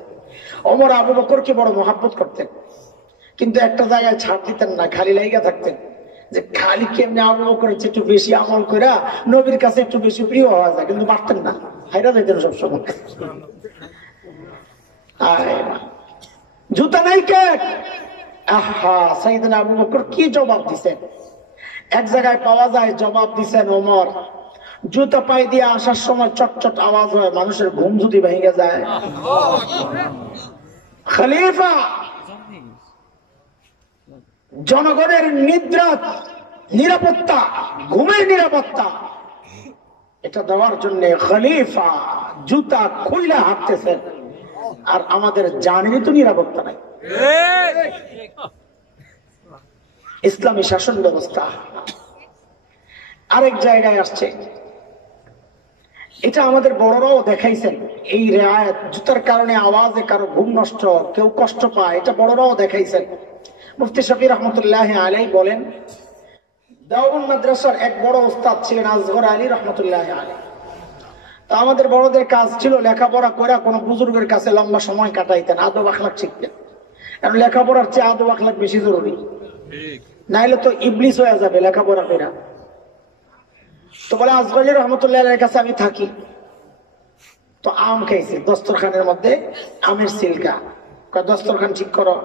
ওমর আবু বকরকে বড় মহব্বত করতেন, কিন্তু একটা জায়গায় ছাড় দিতেন না, খালি লাইগা থাকতেন যে খালি কেমনি আবু বকর একটু বেশি আমল করে নবীর কাছে একটু বেশি প্রিয় হওয়া যায়, কিন্তু পারতেন না, হাইরা যাইতেন সবসময়। জুতা নাই কে? আহা, সাইয়েদনা আবু বকর কি জবাব দিছেন? এক জায়গায় পাওয়া যায় জবাব দিছেন ওমর, জুতা পায়ে দিয়ে আসার সময় চটচট আওয়াজ হয়, মানুষের ঘুম যদি ভেঙে যায়। খলিফা জনগণের নিদ্রা, নিরাপত্তা, ঘুমের নিরাপত্তা, এটা দেওয়ার জন্য খলিফা জুতা খুইলা হাঁটতেছেন, আর আমাদের জানেরই তো নিরাপত্তা নাই। ইসলামী শাসন ব্যবস্থা। আরেক জায়গায় আসছে, এটা আমাদের বড়রাও দেখাইছেন, এই রেয়াত, জুতার কারণে আওয়াজে কারো ঘুম নষ্ট, কেউ কষ্ট পায়, এটা বড়রাও দেখাইছেন। মুফতি শফি রহমতুল্লাহ আলাইহি বলেন, দেওবন্দ মাদ্রাসার এক বড় ওস্তাদ ছিলেন আসগর আলী রহমতুল্লাহ আলাইহি। তো আমাদের বড়দের কাজ ছিল লেখাপড়া করে কোনো বুজুর্গের কাছে লম্বা সময় কাটাইতেন, আদব আখলাক শিখতেন। কারণ লেখাপড়ার চেয়ে আদব আখলাক বেশি জরুরি, নাইলে তো ইবলিস হয়ে যাবে লেখাপড়া করে। তো বলে আসগর আলী রহমতুল্লাহ আলাইহির কাছে আমি থাকি। তো আম খাইছি দস্তরখানের মধ্যে, আমের সিলকা, দস্তরখান ঠিক করো।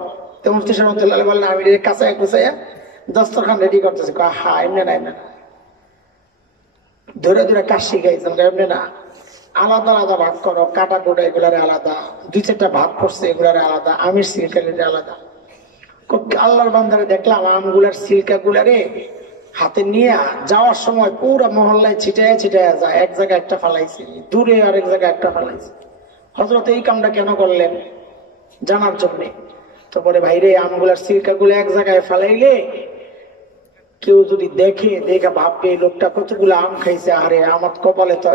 তো মুফতি রহমতুল্লাহ বললেন, আমি কাছে দস্তরখান রেডি করতেছি। হা, এমনি না, এমনি না, ধরে ধরে কাজ শিখাইছেন, এমনি না, আলাদা আলাদা ভাগ করো, কাটা কোটা এগুলারে আলাদা, দুই চারটা ভাগ করছে এগুলারে আলাদা, আমের সিলকা আলাদা। আল্লাহর বান্দারে দেখলাম আমগুলার সিলকা গুলারে হাতে নিয়ে যাওয়ার সময় পুরো মহল্লায় ছিটায় ছিটায় যায়, এক জায়গায় একটা ফালাইছে, দূরে আরেক জায়গায় একটা ফালাইছে। হযরত এই কামটা কেন করলেন জানার জন্যে। তো বলে, ভাইরে আমগুলার সিলকা গুলো এক জায়গায় ফালাইলে কেউ যদি দেখে, দেখে ভাববে লোকটা কতগুলো আম খাইছে, আরে আমার কপালে তো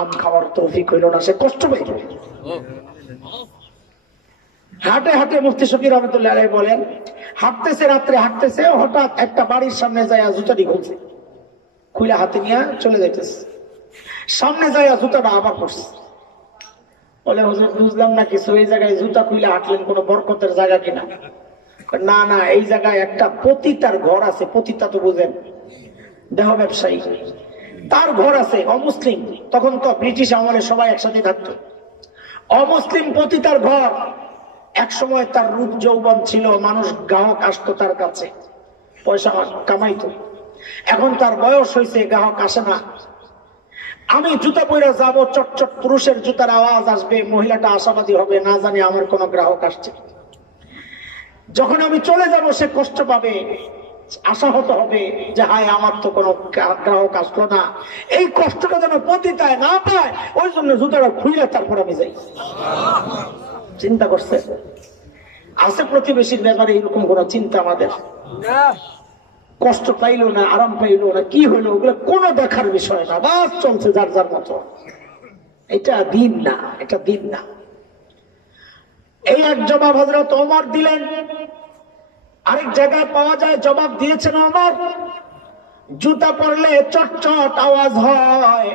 আম খাওয়ার তৌফিক হইল না, সে কষ্ট পাইল। হাঁটে হাঁটে মুফতি শফি রহমতুল্লাহ আলাইহি বলেন, হাঁটতেছে, রাত্রে হাঁটতেছে, হঠাৎ একটা বাড়ির সামনে যায় জুতাটি খুলছে, খুলে হাতে নিয়ে চলে যাইতেছে, সামনে যায় জুতাটা আবার করছে। বলে, হুজুর বুঝলাম না কিছু, এই জায়গায় জুতা খুলে হাঁটলেন কোনো বরকতের জায়গা কিনা? না না, এই জায়গায় একটা পতিতার ঘর আছে। পতিতা তো বুঝেন, দেহ ব্যবসায়ী, তার ঘর আছে, অমুসলিম। তখন তো ব্রিটিশ আমলে সবাই একসাথে থাকতো। অমুসলিম পতিতার ঘর, এক সময় তার রূপ যৌবন ছিল, মানুষ গ্রাহক আসতো তার কাছে, পয়সা কামাইতো। এখন তার বয়স হয়েছে, গ্রাহক আসে না। আমি জুতা পরে যাব, চটচট পুরুষের জুতার আওয়াজ আসবে, মহিলাটা আশাবাদী হবে, না জানি আমার কোন গ্রাহক আসছে। যখন আমি চলে যাব সে কষ্ট পাবে, আশাহত হবে যে হায় আমার তো কোনো গ্রাহক আসলো না, এই কষ্টটা যেন পতিতায় না পায়, ওই জন্য জুতাটা খুইলে তারপর আমি যাই। চিন্তা করছে আছে প্রতিবেশীর ব্যাপারে এরকম কোন চিন্তা আমাদের? কষ্ট পাইলো না, আরাম পাইলো না, কি হইলো, ওগুলো কোনো দেখার বিষয় না, বাস চলছে যার যার মতো। এটা দিন না, এটা দিন না। এই এক জবাব হযরত ওমর দিলেন। আরেক জায়গায় পাওয়া যায় জবাব দিয়েছেন ওমর, জুতা পরলে চটচট আওয়াজ হয়,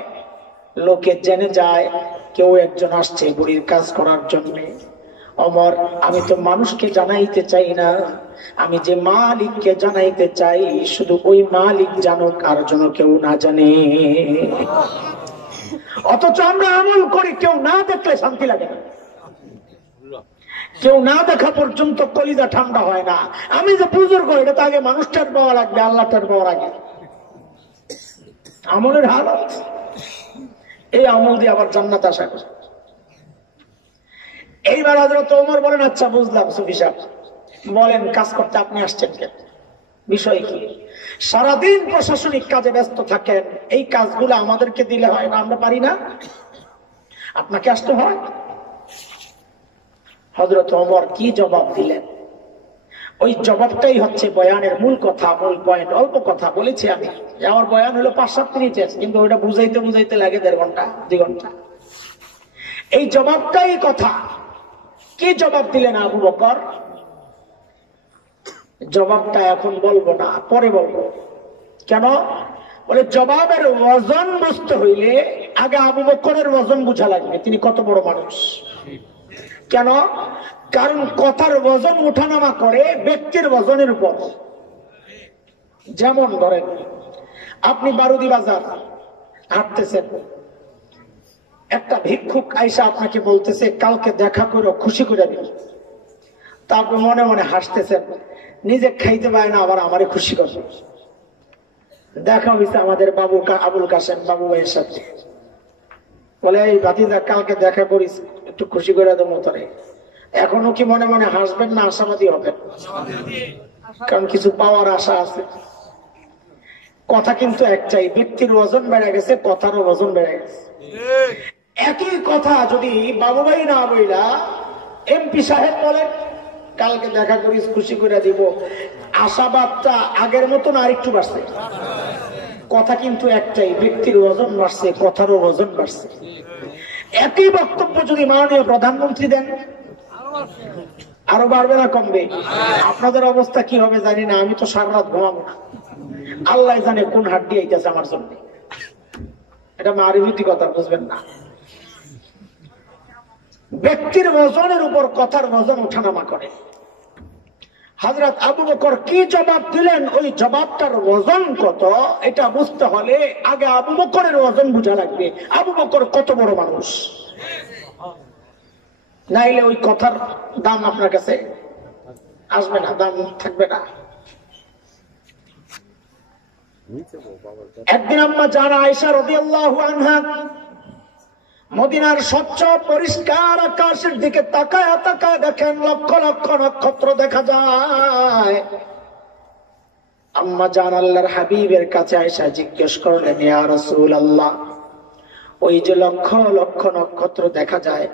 লোকে জেনে যায় কেউ একজন আসছে বুড়ির কাজ করার জন্য। ওমর, আমি তো মানুষকে জানাইতে চাই না, আমি যে মালিককে জানাইতে চাই, শুধু ওই মালিক জানুক, আর যেন কেউ না জানে। অথচ আমরা আমল করি, কেউ না দেখলে শান্তি লাগে না, কেউ না দেখা পর্যন্ত কলিজা ঠান্ডা হয় না। আমি যে বুজুর্গ, এটা তো আগে মানুষটার পাওয়া লাগবে, আল্লাহটার পাওয়ার আগে। আমলের হালত, এই আমল দিয়ে আবার জান্নাত আশা করে। এইবার হযরত ওমর বলেন, আচ্ছা বুঝলাম সুফি সাহেব, বলেন কাজ করতে আপনি আসছেন কেন, বিষয় কি? সারাদিন প্রশাসনিক কাজে ব্যস্ত থাকেন, এই কাজগুলো আমাদেরকে দিলে হয় না, আমরা পারি না, আপনাকে আসতে হয়। হযরত ওমর কি জবাব দিলেন, ওই জবাবটাই হচ্ছে বয়ানের মূল কথা, মূল পয়েন্ট। অল্প কথা বলেছি আমি, আমার বয়ান হলো 5-7 মিনিটের, কিন্তু ওইটা বুঝাইতে বুঝাইতে লাগে 1.5 ঘন্টা 2 ঘন্টা। এই জবাবটাই কথা। কি জবাব দিলেন আবু বকর? জবাবটা এখন বলবো না, পরে বলবো। কেন? বলে জবাবের ওজন বুঝতে হইলে আগে আবু বকরের ওজন বুঝা লাগবে, তিনি কত বড় মানুষ। কেন? কারণ কথার ওজন উঠানামা করে ব্যক্তির ওজনের উপর। যেমন ধরেন আপনি বারুদি বাজার হাঁটতেছেন, একটা ভিক্ষুক আইসা আপনাকে বলতেছে কালকে দেখা করে খুশি করে দিন, তারপর মনে মনে হাসতেছেন, নিজে খাইতে পারে না আবার আমারে খুশি করবে। দেখা হয়েছে আমাদের বাবু আবুল কাসেম বাবু ভাইয়ের সাথে, বলে এই ভাতিজা কালকে দেখা করিস, একটু খুশি করে দেবো তোরে। এখনো কি মনে মনে হাসবেন না আশাবাদী হবেন? কারণ কিছু পাওয়ার আশা আছে। কথা কিন্তু এক চাই, ব্যক্তির ওজন বেড়ে গেছে, কথারও ওজন বেড়ে গেছে। একই কথা যদি বাবু ভাই না বইলা এমপি সাহেব বলেন কালকে দেখা করিস খুশি করে দিব, আশাবাদটা আগের মতো না আরেকটু বাড়ছে। কথা কিন্তু একটাই, ব্যক্তির ওজন বাড়ছে, কথারও ওজন বাড়ছে। একই বক্তব্য যদি মাননীয় প্রধানমন্ত্রী দেন, আরো বাড়বে না কমবে? আপনাদের অবস্থা কি হবে জানি না, আমি তো সারা রাত ঘুমাবো না, আল্লাহ জানে কোন হাড্ডি আইতেছে আমার জন্য। এটা মারিফতি কথা, বুঝবেন না। ব্যক্তির ওজনের উপর কথার ওজন ওঠানামা করে। হযরত আবু বকর কি জবাব দিলেন, ওই জবাবটার ওজন কত এটা বুঝতে হলে আগে আবু বকরের ওজন বুঝা লাগবে, আবু বকর কত বড় মানুষ। নাইলে ওই কথার দাম আপনার কাছে আসবে না, দাম থাকবে না। একদিন আম্মা জানা আয়েশা রাদিয়াল্লাহু আনহা মদিনার স্বচ্ছ পরিষ্কার আকাশের দিকে তাকায় তাকায় দেখেন লক্ষ লক্ষ নক্ষত্র দেখা যায়। আম্মা জান আল্লাহর হাবিবের কাছে আয়েশা জিজ্ঞেস করলেন, ইয়া রাসূলুল্লাহ, ওই যে লক্ষ লক্ষ নক্ষত্র দেখা যায়,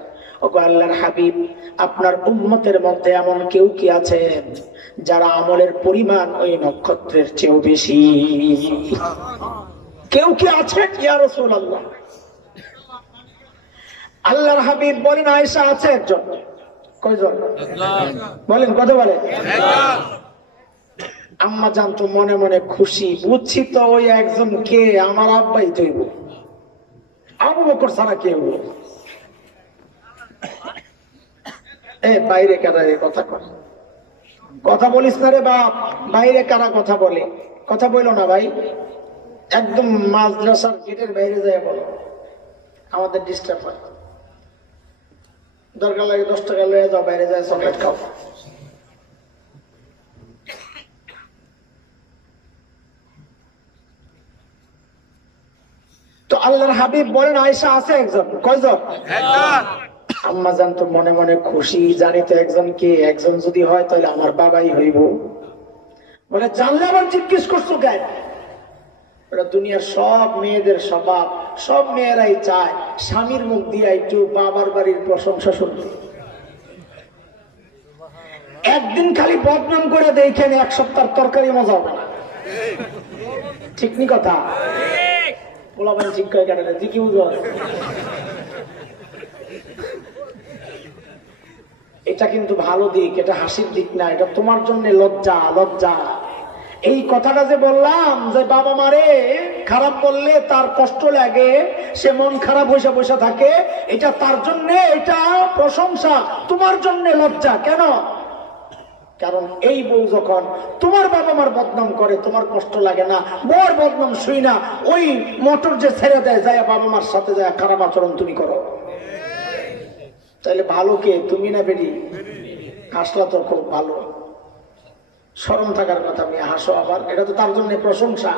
ওগো আল্লাহর হাবিব, আপনার উম্মতের মধ্যে এমন কেউ কি আছেন যারা আমলের পরিমাণ ওই নক্ষত্রের চেয়েও বেশি? কেউ কি আছেন ইয়া রাসূলুল্লাহ? আল্লাহর হাবিব বলেন, আয়েশা আছে একজন। কয়জন বলেন? কত বলে? আম্মা জান তো মনে মনে খুশি, বুঝছি তো ওই একজন কে, আমার আব্বাই তৈব, আবু বকর ছাড়া কে হবো? বাইরে কারা কথা কর, কথা বলিস না রে বাপ, বাইরে কারা কথা বলে? কথা বলো না ভাই, একদম মাদ্রাসার গেটের বাইরে যায় বলো, আমাদের ডিস্টার্ব হয়। দরকার লাগে 10 টাকা লয়ে যাও, বাইরে যায় চকলেট খাও। তো আল্লাহর হাবিব বলেন, আয়েশা আছে একজন। কয়জন? আম্মা জান তো মনে মনে খুশি, জানি তো একজন কে, একজন যদি হয় তাহলে আমার বাবাই হইব। বলে জানলে আবার জিজ্ঞেস করছো কেন? ওটা দুনিয়ার সব মেয়েদের স্বভাব, সব মেয়েরাই চায় স্বামীর মুখ দিয়ে একটু বাবার বাড়ির প্রশংসা শুনতে। একদিন খালি বদনাম করে দেখেন, এক সপ্তাহ তরকারি মজা হবে না। ঠিক নি কথা? এটা কিন্তু ভালো দিক, এটা হাসির দিক না, এটা তোমার জন্য লজ্জা। লজ্জা এই কথাটা যে বললাম যে বাবা মারে খারাপ বললে তার কষ্ট লাগে, সে মন খারাপ বসে বসে থাকে, এটা তার জন্য এটা প্রশংসা, তোমার জন্য লজ্জা। কেন? কারণ এই বউ যখন তোমার বাবা মার বদনাম করে তোমার কষ্ট লাগে না, বউর বদনাম শুই না, ওই মোটর যে ছেড়ে দেয় যায় বাবা মার সাথে যায় খারাপ আচরণ তুমি করো। তাহলে ভালো কে, তুমি না বেরি? হাসলা তো খুব ভালো, শরম থাকার কথা। আমি হাসো আবার, এটা তো তার জন্য প্রশংসা।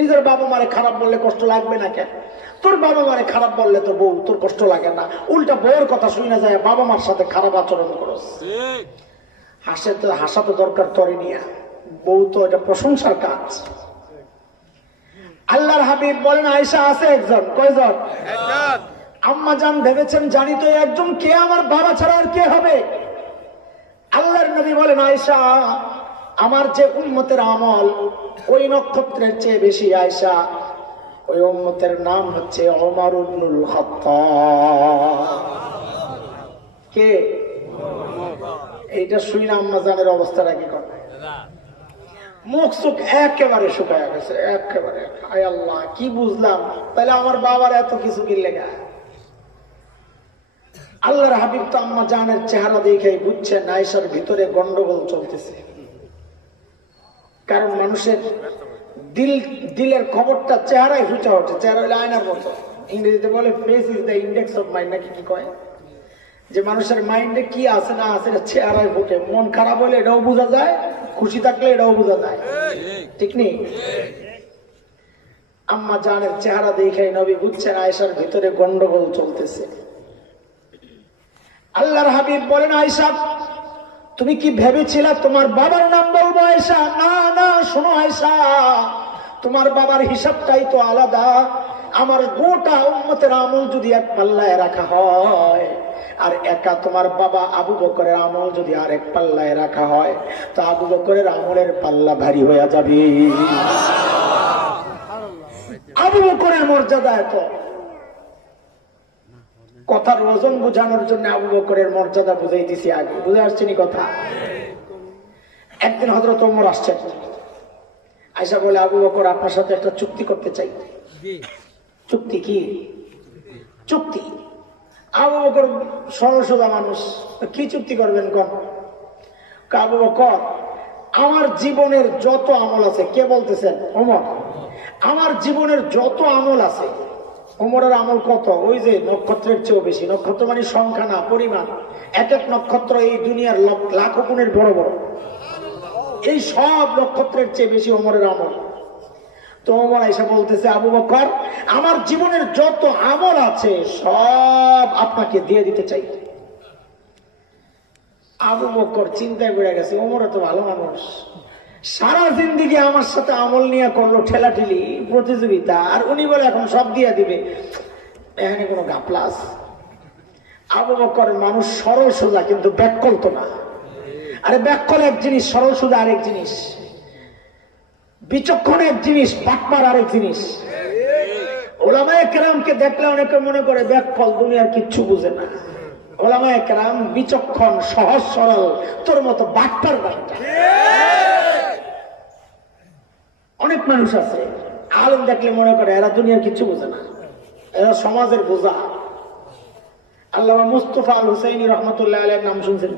নিজের বাবা মারে খারাপ বললে কষ্ট লাগবে না কেন? তোর বাবা মারে খারাপ বললে তো বউ তোর কষ্ট লাগে না, উল্টা বউর কথা শুই না যায় বাবা মার সাথে খারাপ আচরণ করস। হাসা তো দরকার তরে নিয়া, বউ তো এটা প্রশংসার কাজ। আল্লাহর হাবিব বলেন আয়েশা আছে একজন, কয়জন? আম্মা জান ভেবেছেন জানি তো একজন, কে আমার বাবা ছাড়া আর কে হবে? আল্লাহর নবী বলেন আয়েশা আমার যে উম্মতের আমল ওই নক্ষত্রের চেয়ে বেশি। আয়েশা ওই উম্মতের নাম হচ্ছে ওমর ইবনুল খাত্তাব। কে? এইটা শুই না আম্মা জানের অবস্থাটা কি করবে? মুখ চোখ একেবারে শুকায় গেছে, একেবারে। আয় আল্লাহ, কি বুঝলাম তাহলে আমার বাবার এত কিছু কি লেগা? আল্লাহর হাবিব তো আম্মা জানের চেহারা দেখে বুঝছেন আয়েশার ভিতরে গন্ডগোল চলতেছে। কারণ মানুষের দিলের খবরটা চেহারায় ফুটে ওঠে। চেহারা হলে আয়নার মতো, ইংরেজিতে বলে face is the index of mind, নাকি কি কয়? যে মানুষের মাইন্ডে কি আছে না আছে চেহারায় ফুটে। মন খারাপ হলে এটাও বোঝা যায়, খুশি থাকলে এটাও বোঝা যায়, ঠিক নেই? আম্মা জানের চেহারা দেখে নবী বুঝছেন আয়েশার ভিতরে গন্ডগোল চলতেছে। আল্লাহর হাবিব বলেন আয়েশা তুমি কি ভেবেছিলা তোমার বাবার নাম বলবো? আয়েশা না না, শোনো আয়েশা, তোমার বাবার হিসাবটাই তো আলাদা। আমার গোটা উম্মতের আমল যদি এক পাল্লায় রাখা হয়, আর একা তোমার বাবা আবু বকরের আমল যদি আর এক পাল্লায় রাখা হয়, তো আবু বকরের আমলের পাল্লা ভারী হয়ে যাবে। আবু বকরের মর্যাদা এত। কথার ওজন বোঝানোর জন্য আবু বকরের মর্যাদা বুঝাইতেছি আগে, বুঝে আসছেনি কথা? একদিন হযরত ওমর আসছেন, আয়েশা বলে আবু বকর আপনার সাথে একটা চুক্তি করতে চাই। চুক্তি কি? চুক্তি। আবু বকর সরল সোজা মানুষ, কি চুক্তি করবেন কোন? আবু বকর আমার জীবনের যত আমল আছে। কে বলতেছেন? ওমর। আমার জীবনের যত আমল আছে। ওমরের আমল কত? ওই যে নক্ষত্রের চেয়েও বেশি। নক্ষত্র মানে সংখ্যা না, পরিমাণ। এক এক নক্ষত্র এই দুনিয়ার লাখ গুণের বড় বড়। এই সব নক্ষত্রের চেয়ে বেশি ওমরের আমল। তো ওমর এসে বলতেছে আবু বকর আমার জীবনের যত আমল আছে সব আপনাকে দিয়ে দিতে চাই। আবু বকর চিন্তায় পড়ে গেছে, ওমর তো ভালো মানুষ, সারা জিন্দিগি আমার সাথে আমল নিয়ে করলো ঠেলাঠেলি প্রতিযোগিতা, আর উনি বলে এখন সব দিয়ে দিবে। এখানে কোনো ঘাপলা আছে? আবু বকর মানুষ সরল সোজা, কিন্তু ব্যাককল তো না। আরে ব্যাককল এক জিনিস, সরল সোজা আরেক জিনিস, বিচক্ষণ এক জিনিস, পাটমার আরেক জিনিস। ওলামায়ে কেরামকে দেখলে অনেকে মনে করে ব্যাককল, দুনিয়ার কিচ্ছু বুঝে না। ওলামায়ে কেরাম বিচক্ষণ, সহজ সরল, তোর মতো বাটপার বাট্টা। অনেক মানুষ আছে আলেম দেখলে মনে করে এরা দুনিয়ার কিচ্ছু বোঝে না, এরা সমাজের বোঝা। আল্লামা মুস্তাফা আল হুসাইনি রহমতুল্লাহ আলাইহির নাম শুনছেন?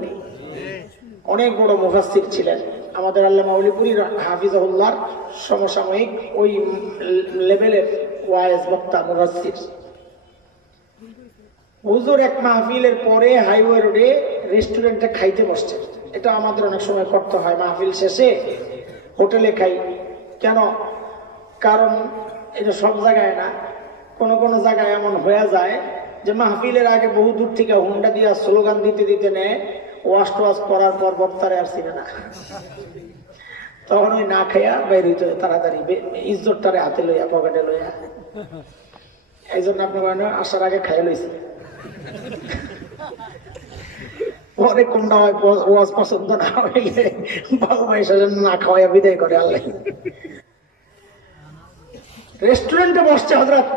অনেক বড় মুফাসসির ছিলেন। আমাদের আল্লামা ওলিপুরি হাফিজাহুল্লাহর সমসাময়িক ওই লেভেলের ওয়াইজ বক্তা মুফাসসির। হুজুর এক মাহফিলের পরে হাইওয়ে রোডে রেস্টুরেন্টে খাইতে বসছেন। এটা আমাদের অনেক সময় করতে হয়, মাহফিল শেষে হোটেলে খাই। কেন? কারণ এটা সব জায়গায় না, কোন কোন জায়গায় এমন হয়ে যায় যে মাহফিলের আগে বহু দূর থেকে হুন্ডা দিয়া স্লোগান দিতে দিতে নেয়, ওয়াজ টোয়াজ করার পর বক্তারে আর চিনে না। তখন ওই না খাইয়া বের হইতে তাড়াতাড়ি ইজ্জতটারে হাতে লইয়া পকেটে লইয়া। এই জন্য আপনি আসার আগে খাইয়া লইছে, পরে কোনটা হয় ওয়াজ পছন্দ না হইলে বাবু মাই না খাওয়াইয়া বিদায় করে আল্লাহ। রেস্টুরেন্টে বসছে হযরত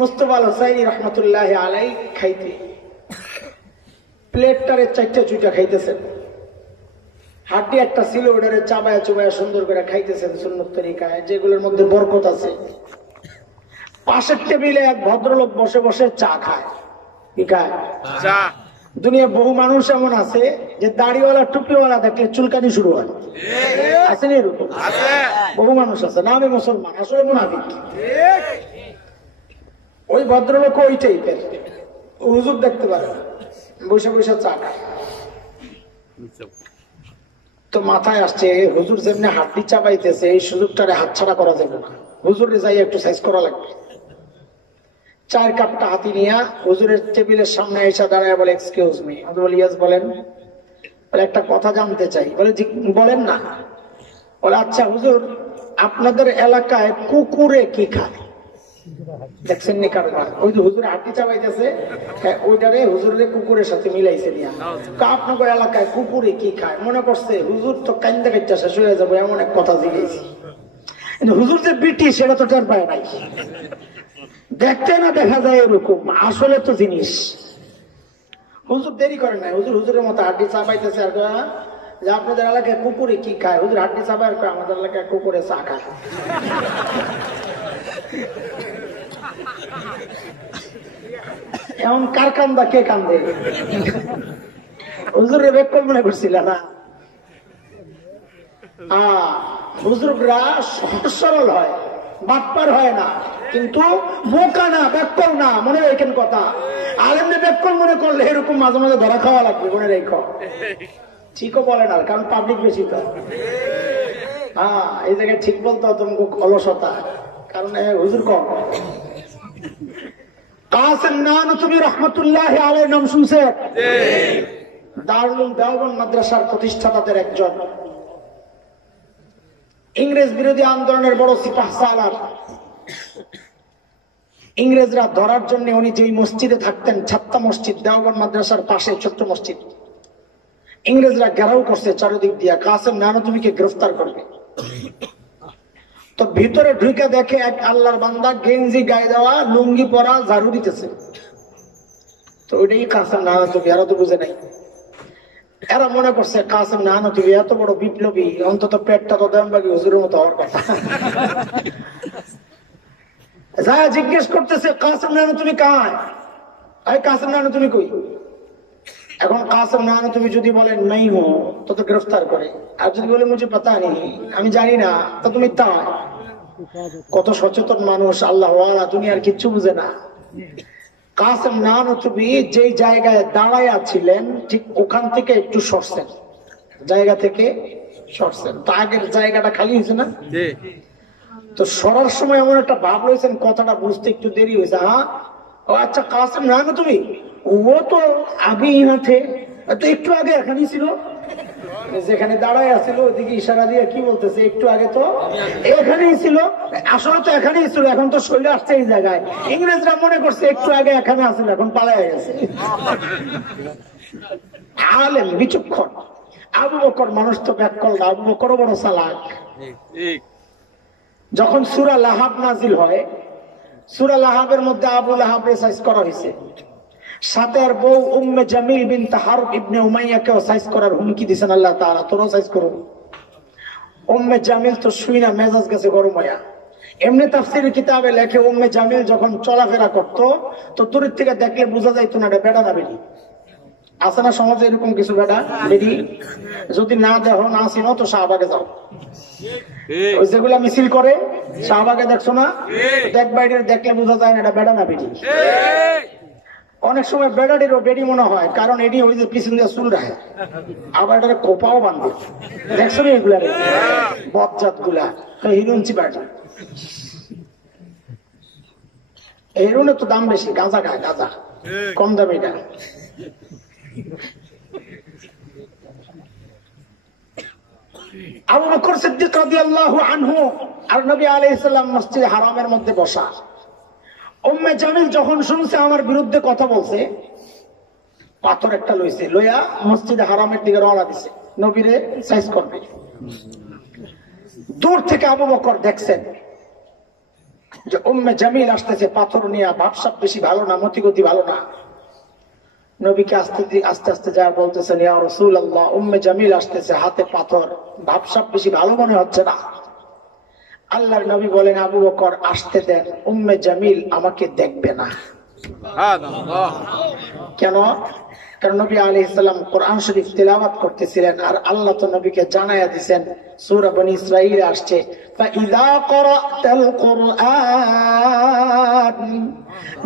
মুস্তাফা আল হুসাইনি রহমতুল্লাহ আলাই খাইতে, প্লেটটারে 4টা চুইটা খাইতেছেন, হাড্ডি একটা ছিল ওটারে চাবায়া চুবায়া সুন্দর করে খাইতেছেন সুন্নত তরিকায়, যেগুলোর মধ্যে বরকত আছে। পাশের টেবিলে এক ভদ্রলোক বসে বসে চা খায়। কি খায়? চা। দুনিয়া বহু মানুষ এমন আছে যে দাড়িওয়ালা টুপিওয়ালা দেখলে চুলকানি শুরু হয়, আছে না এরকম? বহু মানুষ আছে, না আমি মুসলমান, আসলে মুনাফিক। ওই ভদ্রলোক ওই টাইপের, হুজুর দেখতে পারে বসে বসে চা খায়। তো মাথায় আসছে হুজুর যেমনি হাড্ডি চাবাইতেছে এই সুযোগটারে হাতছাড়া করা যাবে না, হুজুরে যাই একটু সাইজ করা লাগবে। 4 কাপটা হাতি নিয়ে হুজুরের টেবিলের সামনে এসে দাঁড়ায় বলে, এক্সকিউজ মি। হুজুর বলে, ইয়েস বলেন। বলে, একটা কথা জানতে চাই। বলে, বলেন না। বলে, আচ্ছা হুজুর, আপনাদের এলাকায় কুকুরে কি খায়? দেখছেন নি কারবার? ওই যে হুজুর হাড্ডি চাবাইতেছে ওইটারে হুজুরের কুকুরের সাথে মিলাইছে নিয়ে। আপনাদের এলাকায় কুকুরে কি খায়? মনে করছে হুজুর তো কান্দা কাইটা শেষ হয়ে যাবো এমন এক কথা জিজ্ঞেস। হুজুর যে বিটি সেটা তো টের পায় নাই, দেখতে না দেখা যায় এরকম, আসলে তো জিনিস। হুজুর দেরি করে নাই, হুজুর হুজুরের মতো হাড্ডি চাবাইতেছে আর যে আপনাদের এলাকায় কুকুরে কি খায়? হুজুর হাড্ডি চাবাই আর আমাদের এলাকায় কুকুরে চা খায়। এমন কার কান্দা কে কান্দে? হুজুরের বেকল মনে করছিল না। হুজুররা সরল হয়, বাটপার হয় না, কিন্তু বোকা না, বেকল না, মনে রেখেন কথা। আলেমনে বেকল মনে করলে এরকম মাঝে মাঝে ধরা খাওয়া লাগবে, মনে রেখো। ঠিকও বলে না, কারণ পাবলিক বেশি তো। এই জায়গায় ঠিক বলতো তোমাকে অলসতা, কারণ হুজুর কম। কাসেম নানতুবি রহমতুল্লাহ আলাইহির নাম শুনছে? দারুল দেওবন্দ মাদ্রাসার প্রতিষ্ঠাতাদের একজন, ইংরেজ বিরোধী আন্দোলনের বড় সিপাহ সালার। ইংরেজরা ধরার জন্য উনি যে মসজিদে থাকতেন, ছাত্তা মসজিদ, দেওবন্দ মাদ্রাসার পাশে ছোট্ট মসজিদ, ইংরেজরা ঘেরাও করছে চারিদিক দিয়া, কাসেম নানতুবিকে গ্রেফতার করবে। তো ভিতরে ঢুকে দেখে এক আল্লাহর বান্দা গেঞ্জি গায়ে দেওয়া, লুঙ্গি পরা, ঝাড়ু দিতেছে। তো ওইটাই কাসেম নানতুবি, এরা তো বুঝে নাই। এরা মনে করছে কাসেম নানতুবি এত বড় বিপ্লবী, অন্তত পেটটা তো দেমবাগি হুজুরের মতো হওয়ার কথা। যা জিজ্ঞেস করতেছে, কাসেম নানতুবি কাহায়? আরে কাসেম নানতুবি কই? এখন কাসেম নানতুবি যদি বলেন নাই হো তো গ্রেফতার করে, আর যদি বলে মুঝে পাতা নেই, আমি জানি না, তা তুমি তা। কত সচেতন মানুষ, আল্লাহ ওয়ালা, দুনিয়ার কিচ্ছু বুঝে না। কাসেম নানতুবি যেই জায়গায় দাঁড়াইয়া ছিলেন ঠিক ওখান থেকে একটু সরছেন, জায়গা থেকে সরছেন। তো আগের জায়গাটা খালি হয়েছে না? তো সরার সময় এমন একটা ভাব রয়েছেন, কথাটা বুঝতে একটু দেরি হয়েছে। ও আচ্ছা, কাসেম নানতুবি ও তো আগে ইহাতে, তো একটু আগে এখানেই ছিল, যেখানে দাঁড়ায় আছিল ওদিকে ইশারা দিয়ে কি বলতেছে, একটু আগে তো এখানেই ছিল, আসলে তো এখানেই ছিল, এখন তো শরীরে আসছে এই জায়গায়। ইংরেজরা মনে করছে একটু আগে এখানে আসলে, এখন পালায় গেছে। আলেম বিচক্ষণ। আবু বকর মানুষ তো ব্যাকল না, আবু বকর বড় চালাক। যখন সূরা লাহাব নাজিল হয়, সূরা লাহাবের মধ্যে আবু লাহাব সাইজ করা হয়েছে, সাথে আর বউ উম্মে জামিল বিনত হারব ইবনে উমাইয়াকেও সাইজ করার হুমকি দিয়েছেন আল্লাহ তাআলা, তোরাও সাইজ করো। উম্মে জামিল তো শুইনা মেজাজ গেছে গরম হইয়া। এমনি তাফসীরের কিতাবে লেখে, উম্মে জামিল যখন চলাফেরা করত তো দূরের থেকে দেখলে বোঝা যাইতো না এটা বেড়া না বেড়ি। আছে না সমাজে এরকম কিছু বেড়া বেড়ি? যদি না দেখো, না চিনো, তো শাহবাগে যাও, ওই যেগুলা মিছিল করে শাহবাগে দেখছো না, দেখ বাইরে দেখলে বোঝা যায় না এটা বেড়া না বেড়ি। অনেক সময় বেড়াটিরও বেড়ি মনে হয়, কারণ এটি ওই যে পিছন দিয়ে চুল রাখে, আবার এটা কোপাও বাঁধবে। দেখছো না এগুলা বদজাত গুলা, হিরুঞ্চি বাড়ি। হেরোনের তো দাম বেশি, গাঁজা খায়, গাঁজা কম দামে এটা। আবু বকর সিদ্দিক রাদিয়াল্লাহু আনহু আর নবী আলাইহিস সালাম মসজিদে হারামের মধ্যে বসা। উম্মে জামিল যখন শুনছে আমার বিরুদ্ধে কথা বলছে, পাথর একটা লইছে, লইয়া মসজিদে হারামের দিকে রওনা দিছে, নবীরে সাইজ করবে। দূর থেকে আবু বকর দেখছেন যে উম্মে জামিল আসতেছে পাথর নিয়ে, ভাবসাব বেশি ভালো না, মতিগতি ভালো না। নবীকে আস্তে আস্তে যা বলতেছেন, ইয়া রাসূলুল্লাহ, উম্মে জামিল আসতেছে, হাতে পাথর, ভাবসাব বেশি ভালো মনে হচ্ছে না। আল্লাহর নবী বলেন, আবু বকর আসতে দেন, উম্মে জামিল আমাকে দেখবে না। কেন? কারণ নবী আলাইহিস সালাম কোরআন শরীফ তিলাওয়াত করতেছিলেন, আর আল্লাহ তো নবীকে জানায়া দিবেন, সূরা বনী ইসরাঈলে আসছে, ফাইযা ক্বরাতাল কুরআন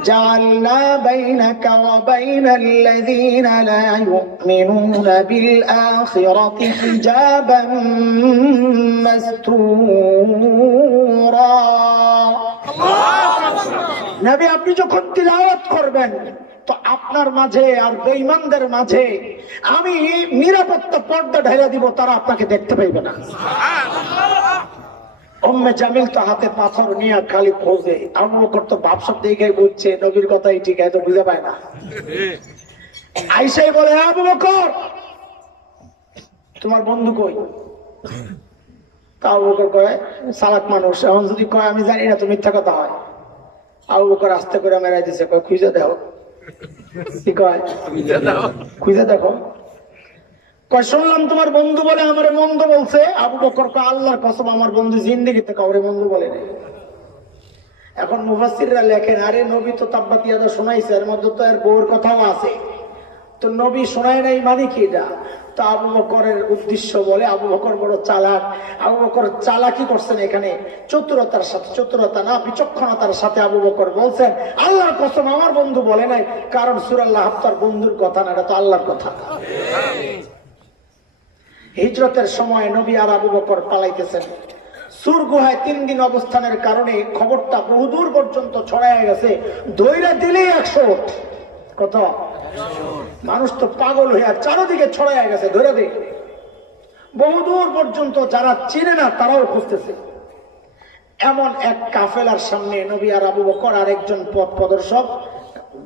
জাআলনা বাইনাকা ওয়া বাইনাল্লাযীনা লা ইউমিনুনা বিল আখিরাতি হিজাবান মাসতুরা। নবী আপনি যখন তিলাওয়াত করবেন তো আপনার মাঝে আর বেঈমানদের মাঝে আমি নিরাপত্তা পর্দা ঢেলে দিব, তারা আপনাকে দেখতে পাইবে না। উম্মে জামিল তো হাতে পাথর নিয়ে খালি খোঁজে, আবু বকর তো ভাবসাব দেখে বুঝছে নবীর কথাই ঠিক, এত বুঝে পায় না। আয়েশাই বলে, আবু বকর তোমার বন্ধু কই? তা আবু বকর কয়, সালাক মানুষ, এখন যদি কয় আমি জানি না তো মিথ্যা কথা হয়। আবু বকর আস্তে করে মেরাই দিছে, কয় খুঁজে দাও। কি কয়? খুঁজে দেখো। কয় শুনলাম তোমার বন্ধু বলে আমারে মন্দ বলছে। আবু বকর কয়, আল্লাহর কসম আমার বন্ধু জিন্দেগিতে কাউরে মন্দ বলে নাই। এখন মুফাসসিররা লেখেন, আরে নবী তো তাব্বাত ইয়াদা শোনাইছে, এর মধ্যে তো এর বউর কথাও আছে, তো নবী শোনায় নাই মানে কি এটা? তো আবু বকরের উদ্দেশ্য বলে, আবু বকর বড় চালাক। আবু বকর চালাকি করছেন এখানে চতুরতার সাথে, চতুরতা না বিচক্ষণতার সাথে আবু বকর বলছেন, আল্লাহর কসম আমার বন্ধু বলে নাই, কারণ সূরা লাহব তার বন্ধুর কথা না, এটা তো আল্লাহর কথা। হিজরতের সময় নবী আর আবু বকর পালাইতেছেন। সুর গুহায় 3 দিন অবস্থানের কারণে খবরটা বহুদূর পর্যন্ত ছড়ায় গেছে। ধৈর্য দিলেই 100 কত মানুষ তো পাগল হয়ে চারদিকে ছড়ায় গেছে, ধরে দে বহুদূর পর্যন্ত। যারা চিনে না তারাও খুঁজতেছে। এমন এক কাফেলার সামনে নবী আর আবু বকর আর একজন পথ প্রদর্শক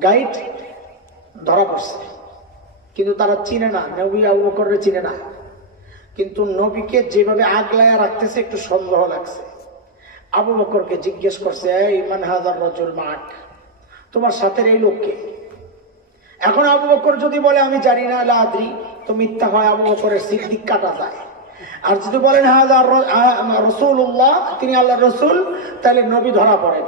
গাইড ধরা পড়ছে, কিন্তু তারা চিনে না, নবী আবু বকরকে চিনে না। কিন্তু নবীকে যেভাবে আগলায়া রাখতেছে একটু সন্দেহ লাগছে। আবু বকরকে জিজ্ঞেস করছে, এই মান হাযার রাজুল মাক, তোমার সাথে এই লোককে? এখন আবু বকর যদি বলে আমি জানি না, লা আদরি, তো মিথ্যা হয়, আবু বকরের সিদ্দিক কাটা যায়। আর যদি বলেন হাযার রাসূলুল্লাহ, তিনি আল্লাহর রাসূল, তাহলে নবী ধরা পড়েন।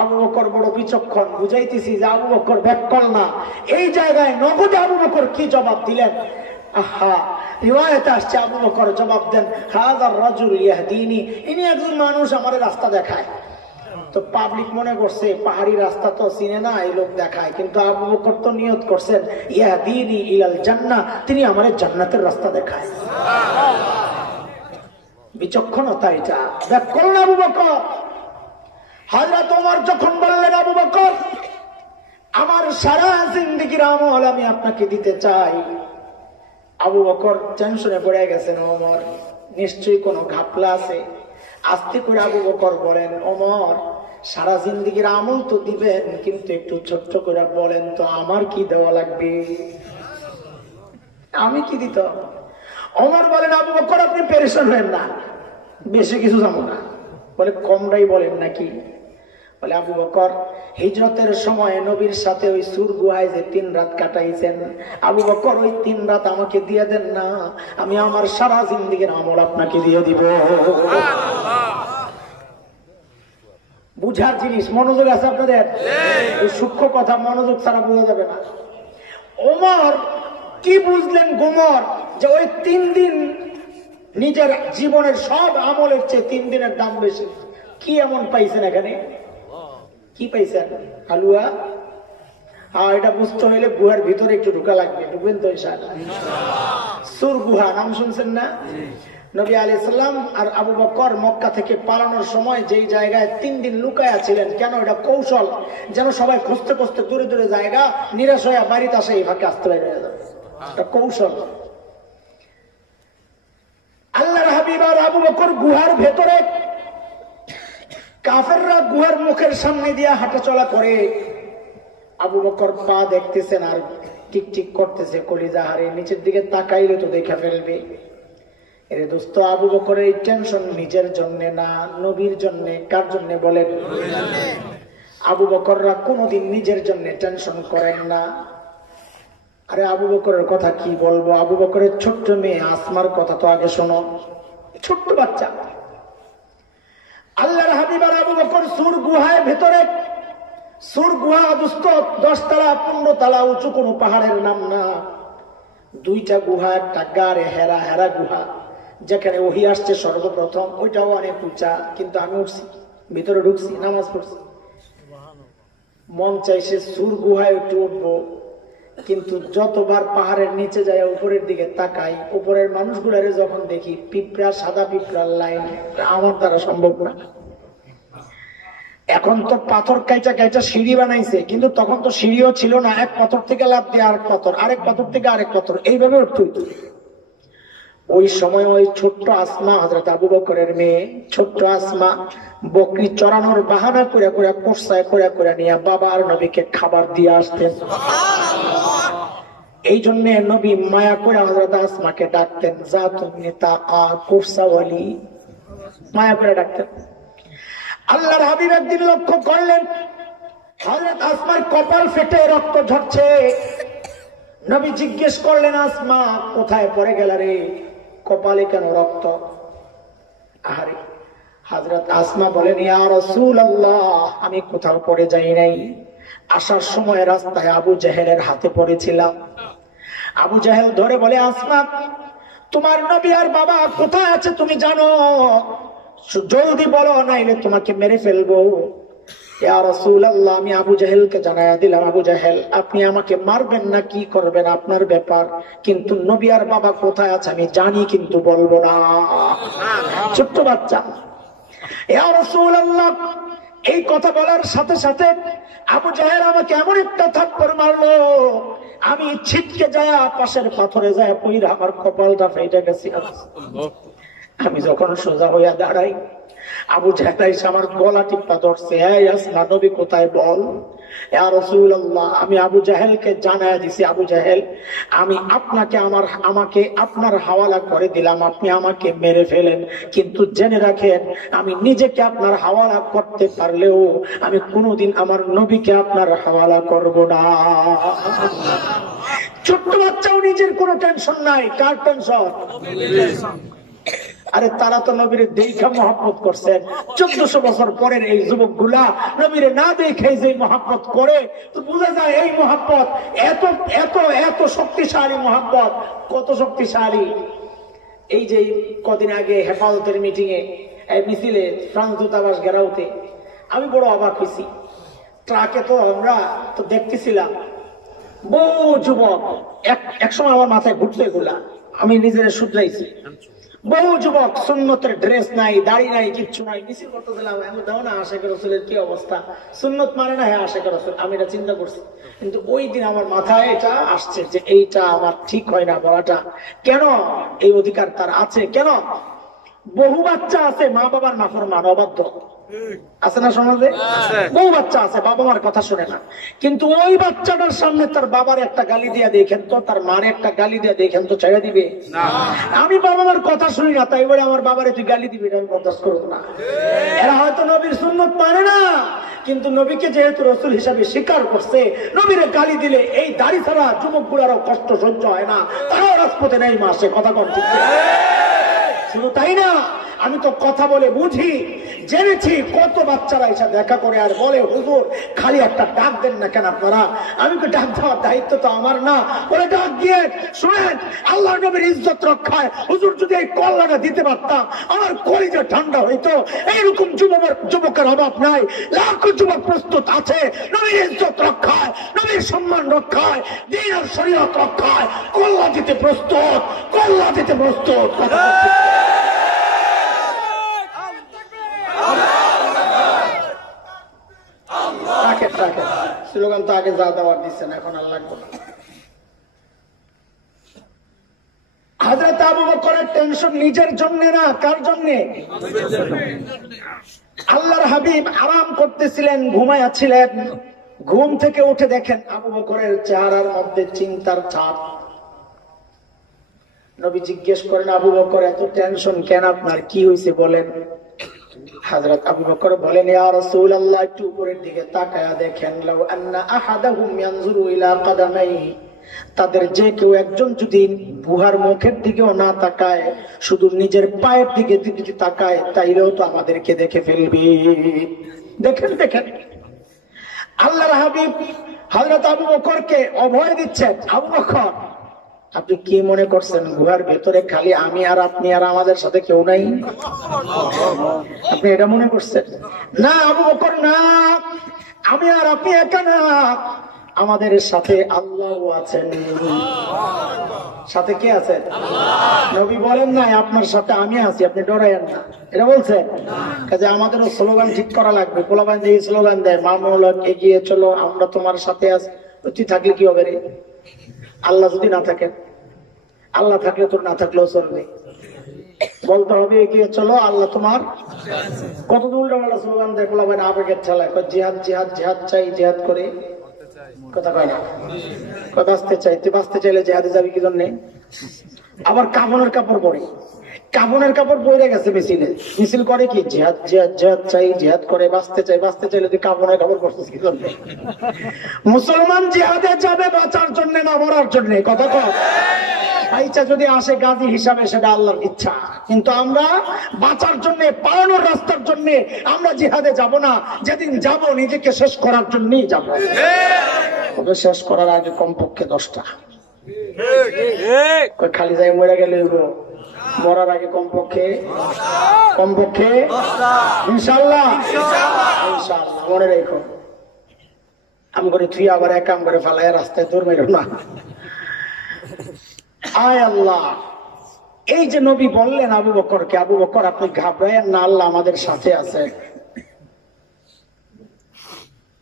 আবু বকর বড় বিচক্ষণ, বুঝাইতেছি যে আবু বকর ব্যাককল না। এই জায়গায় নগদে আবু বকর কি জবাব দিলেন? আহা, রিওয়ায়াতে আসছে আবু বকর জবাব দেন, হাযার রাজুল ইয়াহদিনি, ইনি একজন মানুষ আমাদের রাস্তা দেখায়। তো পাবলিক মনে করছে পাহাড়ি রাস্তা তো চিনে না, এই লোক দেখায়, কিন্তু আবু বকর তো নিয়ত করছেন ইয়াহদিনি ইলাল জান্নাহ, তিনি আমাদের জান্নাতের রাস্তা দেখায়। বিচক্ষণতা এটা, ব্যাককল না আবু বকর। হযরত ওমর যখন বললেন, আবু বকর আমার সারা জিন্দেগীর আমল আমি আপনাকে দিতে চাই, আবু বকর টেনশনে পড়ে গেছেন, ওমর নিশ্চয়ই কোনো ঘাপলা আছে। আস্তে করে আবু বকর বলেন, ওমর সারা জিন্দেগীর আমল তো দিবেন, কিন্তু একটু ছোট্ট করে বলেন তো আমার কি দেওয়া লাগবে, আমি কি দিত? ওমর বলেন, আবু বকর আপনি পেরেশান হবেন না, বেশি কিছু জানো না। বলে কমটাই বলেন নাকি? বলে আবু বকর হিজরতের সময় নবীর সাথে ওই সুর গুহায় যে 3 রাত কাটাইছেন, আবু বকর ওই 3 রাত আমাকে দিয়ে দেন না, আমি আমার সারা জিন্দেগীর আমল আপনাকে দিয়ে দিব। বুঝার জিনিস, মনোযোগ আছে আপনাদের? এই সূক্ষ্ম কথা মনোযোগ ছাড়া বোঝা যাবে না। ওমর কি বুঝলেন গোমর, যে ওই 3 দিন নিজের জীবনের সব আমলের চেয়ে 3 দিনের দাম বেশি। কি এমন পাইছেন এখানে? কি পাইছেন? হালুয়া? হ্যাঁ, এটা বুঝতে হইলে গুহার ভিতরে একটু ঢুকা লাগবে। ঢুকবেন তো ইনশাআল্লাহ? সুর গুহা নাম শুনছেন না? নবী আলাইহিস সালাম আর আবু বকর মক্কা থেকে পালানোর সময় যেই জায়গায় 3 দিন লুকায়া ছিলেন, কেন? এটা কৌশল, যেন সবাই খুঁজতে খুঁজতে দূরে দূরে জায়গা নিরাশ হয়ে বাড়িতে আসে, এই ফাঁকে আসতে পারে। এটা কৌশল। আল্লাহর এবার আবু বকর গুহার ভেতরে, কাফেররা গুহার মুখের সামনে দিয়ে হাঁটাচলা করে, আবু বকর পা দেখতেছেন আর টিক টিক করতেছে, কলিজা হারে নিচের দিকে তাকাইলে তো দেখা ফেলবে। এরে দোস্ত, আবু বকরের এই টেনশন নিজের জন্য না, নবীর জন্য। কার জন্য বলেন? আবু বকররা কোনোদিন নিজের জন্য টেনশন করেন না। আরে আবু বকরের কথা কি বলবো, আবু বকরের ছোট্ট মেয়ে আসমার কথা তো আগে শোনো। ছোট্ট বাচ্চা, আল্লাহর হাবিব আর আবু বকর সুর গুহায় ভেতরে। সুর গুহা দোস্ত 10 তলা 15 তলা উঁচু, কোনো পাহাড়ের নাম না। দুইটা গুহা, একটা গাড়ে হেরা, হেরা গুহা যেখানে ওহী আসছে সর্বপ্রথম, ওইটাও অনেক উঁচা। কিন্তু আমি উঠছি, ভিতরে ঢুকছি, নামাজ পড়ছি, মন চাইছে সুর গুহায় একটু উঠবো। কিন্তু যতবার পাহাড়ের নিচে যায় উপরের দিকে তাকাই, উপরের মানুষগুলারে যখন দেখি, পিঁপড়া, সাদা পিঁপড়ার লাইন, আমার দ্বারা সম্ভব না। এখন তো পাথর কাইটা কাইটা সিঁড়ি বানাইছে, কিন্তু তখন তো সিঁড়িও ছিল না। এক পাথর থেকে লাফ দিয়ে আরেক পাথর, আরেক পাথর থেকে আরেক পাথর, এইভাবে উঠতে হইতো। ওই সময় ওই ছোট্ট আসমা, হযরত আবু বকরের মেয়ে ছোট্ট আসমা, বকরি চড়ানোর বাহানা করে করে কোরসায় করে করে নিয়ে বাবা আর নবীকে খাবার দিয়ে আসতেন। এই জন্য নবী মায়া করে হযরত আসমাকে ডাকতেন, যা তুমি তাকা কোরসাওয়ালি, মায়া করে ডাকতেন। আল্লাহর হাবিব একদিন লক্ষ্য করলেন হযরত আসমার কপাল ফেটে রক্ত ঝরছে। নবী জিজ্ঞেস করলেন, আসমা কোথায় পড়ে গেল রে, কপালে কেন রক্ত? আরে হযরত আসমা বলেন, ইয়া রাসূলুল্লাহ, আমি কোথাও পড়ে যাই নাই। আসার সময় রাস্তায় আবু জেহেলের হাতে পড়েছিলাম। আবু জেহেল ধরে বলে, আসমা তোমার নবী আর বাবা কোথায় আছে তুমি জানো? জলদি বলো, নাইলে তোমাকে মেরে ফেলবো। ইয়া রাসূলুল্লাহ, আমি আবু জেহেলকে জানায়া দিলাম, আবু জেহেল আপনি আমাকে মারবেন না কি করবেন আপনার ব্যাপার, কিন্তু নবী আর বাবা কোথায় আছে আমি জানি, কিন্তু বলবো না। ছোট্ট বাচ্চা। ইয়া রাসূলুল্লাহ, এই কথা বলার সাথে সাথে আবু জেহেল আমাকে এমন একটা থাপ্পড় মারলো, আমি ছিটকে যায় পাশের পাথরে যায় পইরা আমার কপালটা ফেটে গেছে। আমি যখন সোজা হইয়া দাঁড়াই, আবু জেহেল এসে আমার গলা টিপা ধরছে, এই আসমা নবী কোথায় বল। ইয়া রাসূলুল্লাহ, আমি আবু জেহেলকে জানায়া দিছি, আবু জেহেল আমি আমাকে আপনার হাওয়ালা করে দিলাম, আপনি আমাকে মেরে ফেলেন, কিন্তু জেনে রাখেন আমি নিজেকে আপনার হাওয়ালা করতে পারলেও আমি কোনোদিন আমার নবীকে আপনার হাওয়ালা করব না। ছোট্ট বাচ্চাও নিজের কোনো টেনশন নাই, কার টেনশন? আরে তারা তো নবীর দেখা মহব্বত করছেন। 1400 বছর পরের এই যুবক গুলা নবীর না দেখে যে মহব্বত করে, তো বোঝা যায় এই মহব্বত এত এত এত শক্তিশালী মহব্বত। কত শক্তিশালী! এই যে কদিন আগে হেফাজতের মিটিং এ মিছিলে ফ্রান্স দূতাবাস ঘেরাওতে আমি বড় অবাক হয়েছি। ট্রাকে তো আমরা তো দেখতেছিলাম বহু যুবক, এক সময় আমার মাথায় ঘুরতে এগুলা, আমি নিজের শুধরাইছি। বহু যুবক সুন্নতের ড্রেস নাই, দাড়ি নাই, কিচ্ছু নাই, মিছিল করতে দিলাম। আমি দাও না আশিক রাসূলের কি অবস্থা, সুন্নত মানে না, হ্যাঁ আশিক রাসূল, আমি এটা চিন্তা করছি। কিন্তু ওই দিন আমার মাথায় এটা আসছে যে এইটা আমার ঠিক হয় না বলাটা। কেন? এই অধিকার তার আছে। কেন? বহু বাচ্চা আছে মা বাবার নাফরমান, অবাধ্য আছে না সমাজে? বহু বাচ্চা আছে বাবা মার কথা শুনে না, কিন্তু ওই বাচ্চাটার সামনে তার বাবার একটা গালি দিয়া দেখেন তো, তার মার একটা গালি দিয়া দেখেন তো, ছেড়ে দিবে? আমি বাবা মার কথা শুনি না, তাই বলে আমার বাবারে তুই গালি দিবি, আমি বরদাস্ত করবো না। এরা হয়তো নবীর সুন্নত মানে না, কিন্তু নবীকে যেহেতু রাসূল হিসাবে স্বীকার করছে, নবীরে গালি দিলে এই দাড়ি ছাড়া যুবক গুলারও কষ্ট সহ্য হয় না, তারাও রাজপথে নেই মাসে। কথা কম ঠিক? শুধু তাই না, আমি তো কথা বলে বুঝি, জেনেছি কত বাচ্চারা এসে দেখা করে আর বলে, হুজুর খালি একটা ডাক দেন না কেন আপনারা? আমি তো ডাক দেওয়ার দায়িত্ব তো আমার না। বলে ডাক দিয়ে শুনেন, আল্লাহ নবীর ইজ্জত রক্ষায় হুজুর যদি এই কল্যাণটা দিতে পারতাম আমার কলিজা ঠান্ডা হইতো। এইরকম যুবকের অভাব নাই, লাখো যুবক প্রস্তুত আছে নবীর ইজ্জত রক্ষায়, নবীর সম্মান রক্ষায়, দ্বীন আর শরীয়ত রক্ষায় কল্লা দিতে প্রস্তুত, কল্লা দিতে প্রস্তুত। স্লোগান তো আগে যা দেওয়ার দিচ্ছেন, এখন আর লাগবে না। হযরত আবু বকরের টেনশন নিজের জন্য না, কার জন্য? আল্লাহর হাবিব আরাম করতেছিলেন, ঘুমায়াছিলেন। ঘুম থেকে উঠে দেখেন আবু বকরের চেহারার মধ্যে চিন্তার ছাপ। নবী জিজ্ঞেস করেন, আবু বকর এত টেনশন কেন আপনার, কি হয়েছে বলেন? হযরত আবু বকর বলেন, ইয়া রাসূলুল্লাহ, একটু উপরের দিকে তাকায়া দেখেন, লাউ আন্না আহাদাহুম ইয়ানজুরু ইলা কাদামাইহি, তাদের যে কেউ একজন যদি বুহার মুখের দিকেও না তাকায়, শুধু নিজের পায়ের দিকে যদি তাকায়, তাইলেও তো আমাদেরকে দেখে ফেলবে। দেখেন দেখেন আল্লাহর হাবিব হযরত আবু বকরকে অভয় দিচ্ছেন। আবু বকর, আপনি কি মনে করছেন গুহার ভেতরে খালি আমি আর আপনি আর আমাদের সাথে কেউ নাই? আপনি এটা মনে করছেন? না আবু বকর, না, আমি আর আপনি একা না, আমাদের সাথে আল্লাহ আছেন। সাথে কে আছেন? নবী বলেন না আপনার সাথে আমি আছি, আপনি ডরায়েন না, এটা বলছেন। কাজে আমাদেরও স্লোগান ঠিক করা লাগবে। পোলাপান যে স্লোগান দেয়, মামুল এগিয়ে চলো, আমরা তোমার সাথে আছি, তুই থাকলে কি হবে রে? আল্লাহ যদি না থাকে, আল্লাহ থাকলে তোর না থাকলেও চলবে। বলতে হবে এগিয়ে চলো, আল্লাহ তোমার। কত উল্টাপাল্টা স্লোগান দেয় পোলাপান আবেগের ঠেলায়, জিহাদ জিহাদ জিহাদ চাই, জিহাদ করে কথা কয় না, বাঁচতে চাই। তুই বাঁচতে চাইলে জিহাদে যাবি কি জন্যে? আবার কাফনের কাপড় পরে, কাফনের কাপড় পরে গেছে মিছিলে, মিছিল করে কি জিহাদ জিহাদ জিহাদ চাই, জিহাদ করে বাঁচতে চাই। বাঁচতে চাইলে তুই কাফনের কাপড় পরছিস কি জন্য? মুসলমান জিহাদে যাবে বাঁচার জন্য না মরার জন্য, কথা কয়। ইচ্ছা যদি আসে গাজী হিসাবে, সেটা আল্লাহর ইচ্ছা, কিন্তু আমরা বাঁচার জন্য, পালানোর রাস্তার জন্য আমরা জিহাদে যাব না। যেদিন যাব নিজেকে শেষ করার জন্যই যাব। তবে শেষ করার আগে কমপক্ষে 10টা, খালি যাই মরে গেলে মরার আগে কমপক্ষে ইনশাআল্লাহ ইনশাআল্লাহ মনে রেখো। আম করে তুই আবার এক আম করে ফালায় রাস্তায় তোর মেরো না। আয় আল্লাহ, এই যে নবী বললেন আবু বকরকে, আবু বকর আপনি ঘাবড়ায়েন না, আল্লাহ আমাদের সাথে আছে,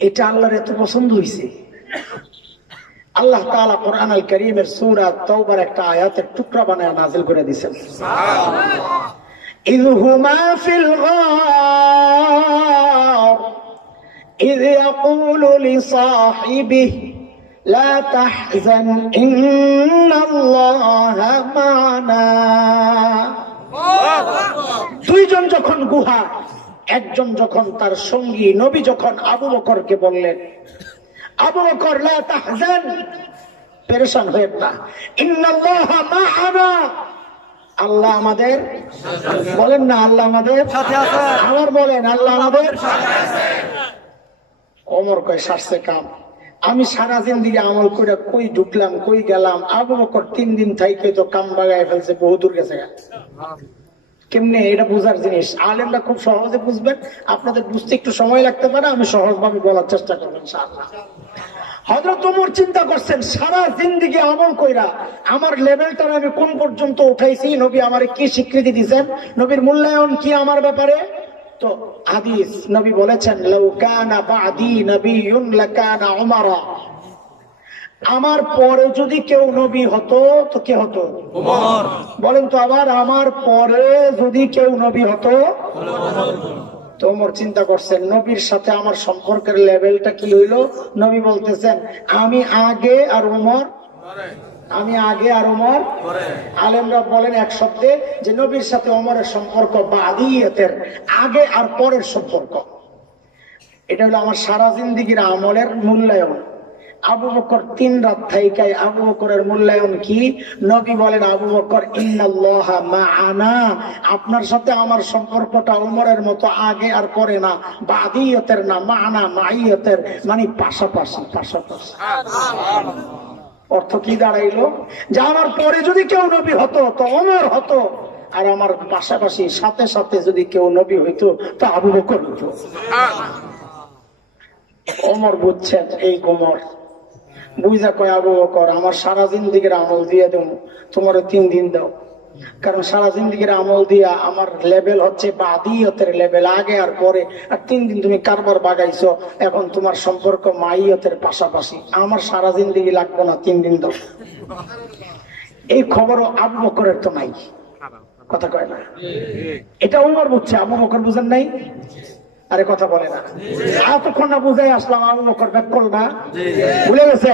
এটা আল্লাহর এত পছন্দ হয়েছে। আল্লাহ তাআলা কোরআন আল কারীমের সূরা তাওবার একটা আয়াতের টুকরা বানায় নাযিল করে দিয়েছেন। ইয হুমা ফিল গার ইয ইয়াকুলু লিসাহিবিহি লা তাহজান ইন্নাল্লাহা মা'না। দুইজন যখন গুহা, একজন যখন তার সঙ্গী, নবী যখন আবু বকরকে বললেন, আবু বকর লা তাহজান, পেরেশান হয়ে না, ইন্নাল্লাহা মা'না, আল্লাহ আমাদের, বলেন না আল্লাহ আমাদের সাথে আছে। আমার বলেন আল্লাহ আমাদের সাথে আছে। ওমর কয় সারছে কাম, আমি সারা জিন্দেগি আমল করে কই ঢুকলাম কই গেলাম। আবু বকর 3 দিন থাইকে তো কাম বাগায় ফেলছে, বহু দূর গেছে। কেমনে এটা বুঝার জিনিস, আলেমরা খুব সহজে বুঝবেন, আপনাদের বুঝতে একটু সময় লাগতে পারে, আমি সহজভাবে বলার চেষ্টা করব ইনশাআল্লাহ। হযরত ওমর চিন্তা করছেন, সারা জিন্দেগি আমল কইরা আমার লেভেলটা আমি কোন পর্যন্ত উঠাইছি, নবী আমারে কি স্বীকৃতি দিয়েছেন, নবীর মূল্যায়ন কি আমার ব্যাপারে। তো হাদিস নবী বলেছেন, লাউ কানা বাদি নবিয়্যুন লাকানা উমারা, আমার পরে যদি কেউ নবী হতো তো কে হতো? ওমর। বলেন তো আবার, আমার পরে যদি কেউ নবী হতো? তো ওমর চিন্তা করছেন, নবীর সাথে আমার সম্পর্কের লেভেলটা কি হইলো। নবী বলতেছেন, আমি আগে আর ওমর, আমি আগে আর ওমর। আলেমরা বলেন এক শব্দে যে নবীর সাথে ওমরের সম্পর্ক বাদিয়াতের, আগে আর পরের সম্পর্ক। এটা হলো আমার সারা জিন্দেগির আমলের মূল্যায়ন। আবু বকর 3 রাত থাইকায় আবু বকরের মূল্যায়ন কি? নবী বলেন, আবু বকর ইন্নাল্লাহা মা'ানা, আপনার সাথে আমার সম্পর্কটা ওমরের মতো আগে আর পরে না, বাদিয়াতের না, মা'ানা মাইয়াতের, মানে পাশাপাশি পাশাপাশি। অর্থ কি দাঁড়াইলো? যে আমার পরে যদি কেউ নবী হতো তো ওমর হতো, আর আমার পাশাপাশি সাথে সাথে যদি কেউ নবী হইতো তো আবু বকর হইতো। ওমর বুঝছেন, এই ওমর বুঝা কয়, আবু বকর আমার সারা জিন্দেগির আমল দিয়ে দেবো, তোমার 3 দিন দাও। কারণ সারা জিন্দেগির আমল দিয়া আমার লেভেল হচ্ছে বাদিয়তের লেভেল, আগে আর পরে। আর 3 দিন তুমি কারবার বাগাইছো, এখন তোমার সম্পর্ক মাইয়তের পাশাপাশি। আমার সারা জিন্দেগি লাগবে না, 3 দিন দাও। এই খবরও আবু বকরের তো নাই, কথা কয় না। এটা ওমর বুঝছে, আবু বকর বুঝেন নাই। আরে কথা বলে না, এতক্ষণ না বুঝাই আসলাম, আবু বকর ব্যাক করল না, ভুলে গেছে।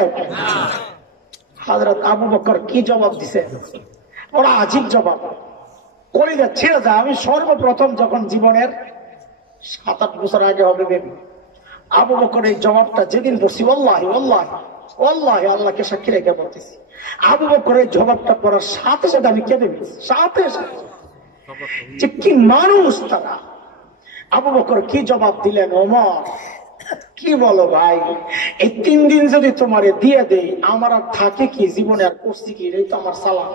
হযরত আবু বকর কি জবাব দিছে, ওরা আজীব জবাব, কলিজা ছিঁড়ে যায়। আমি সর্বপ্রথম যখন জীবনের 7-8 বছর আগে হবে বেবি, আবু বকর এই জবাবটা যেদিন বসি, ওয়াল্লাহি ওয়াল্লাহি ওয়াল্লাহি আল্লাহকে সাক্ষী রেখে বলতেছি, আবু বকরের জবাবটা পড়ার সাথে সাথে আমি কেঁদে ফেলেছি, সাথে সাথে। যে কি মানুষ তারা। আবু বকর কি জবাব দিলেন, ওমর কি বলো ভাই, এই 3 দিন যদি তোমারে দিয়ে দেই আমার আর থাকে কি, জীবনে আর করছি কি, এই তো আমার সালাম।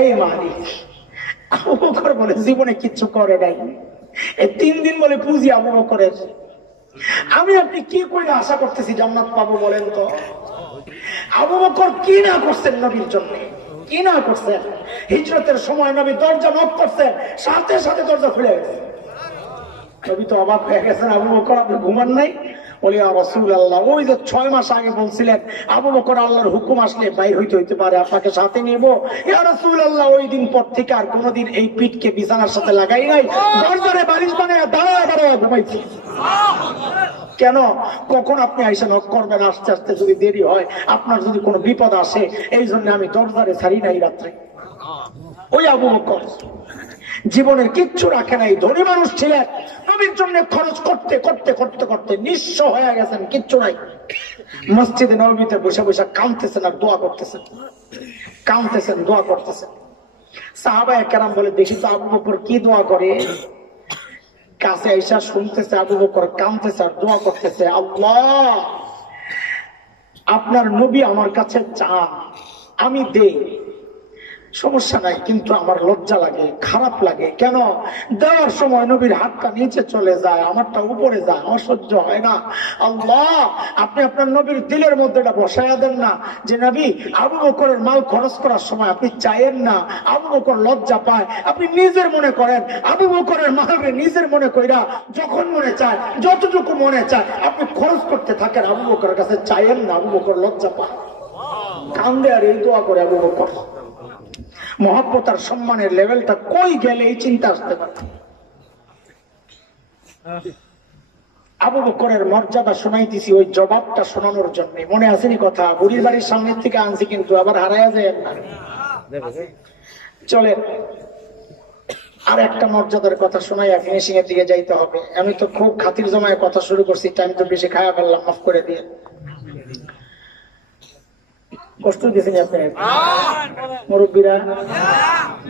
এই মালিক আবু বকর বলে জীবনে কিচ্ছু করে নাই, এই 3 দিন বলে পুঁজি আবু বকরের। আমি আপনি কি করে আশা করতেছি জান্নাত পাবো বলেন তো? আবু বকর কি না করছেন নবীর জন্য, কি না করছেন। হিজরতের সময় নবী দরজা নক করছেন, সাথে সাথে দরজা খুলে গেছে। নবী তো অবাক হয়ে গেছেন, আবু বকর আপনি ঘুমান নাই? বলি ইয়া রাসূলুল্লাহ, ওই যে 6 মাস আগে বলছিলেন আবু বকর আল্লাহর হুকুম আসলে বাইর হইতে পারে, আপনাকে সাথে নিব। ইয়া রাসূলুল্লাহ, ওই দিন পর থেকে আর কোনোদিন এই পিঠকে বিছানার সাথে লাগাই নাই, দরজারে বালিশ বানায় দাঁড়ায় দাঁড়ায় ঘুমাইছি। কেন? কখন আপনি আইসা নক করবেন, আস্তে আস্তে যদি দেরি হয়, আপনার যদি কোনো বিপদ আসে, এই জন্য আমি দরজারে ছাড়ি নাই রাত্রে। ওই আবু বকর জীবনের কিচ্ছু রাখে নাই, ধনী মানুষ ছিলেন, নবীর জন্য খরচ করতে করতে করতে করতে নিঃস্ব হয়ে গেছেন, কিচ্ছু নাই। মসজিদে নববীতে বসে বসে কাঁদতেছেন আর দোয়া করতেছেন, কাঁদতেছেন দোয়া করতেছেন। সাহাবায়ে কেরাম বলে, দেখি তো আবু বকর কি দোয়া করে। কাছে আইসা শুনতেছে আবু বকর কাঁদতেছে আর দোয়া করতেছে, আল্লাহ আপনার নবী আমার কাছে চান, আমি দেই, সমস্যা নাই, কিন্তু আমার লজ্জা লাগে, খারাপ লাগে। কেন? দেওয়ার সময় নবীর হাতটা নিচে চলে যায়, আমারটা উপরে যায়, আমার সহ্য হয় না। আল্লাহ আপনি আপনার নবীর দিলের মধ্যে এটা বসায়া দেন না, যে নবী আবু বকরের মাল খরচ করার সময় আপনি চাইেন না আবু বকর লজ্জা পায়, আপনি নিজের মনে করেন আবু বকরের মালকে নিজের মনে কইরা যখন মনে চায়, যতটুকু মনে চায় আপনি খরচ করতে থাকেন, আবু বকরের কাছে চাইেন না, আবু বকর লজ্জা পায়, কান্দে আর এই দোয়া করে আবু বকর। মহব্বত আর সম্মানের লেভেলটা কই গেলে এই চিন্তা আসতে পারে। আবু বকরের মর্যাদা শোনাইতেছি ওই জবাবটা শোনানোর জন্য। মনে আসেনি কথা? বুড়ির বাড়ির সামনের থেকে আনছি, কিন্তু আবার হারাইয়া যায় না। চলে আর একটা মর্যাদার কথা শোনাই, ফিনিশিং এর দিকে যাইতে হবে। আমি তো খুব খাতির জমায় কথা শুরু করছি, টাইম তো বেশি খায়া ফেললাম, মাফ করে দিয়ে। কষ্ট দিয়েছেন আপনি মুরব্বীরা?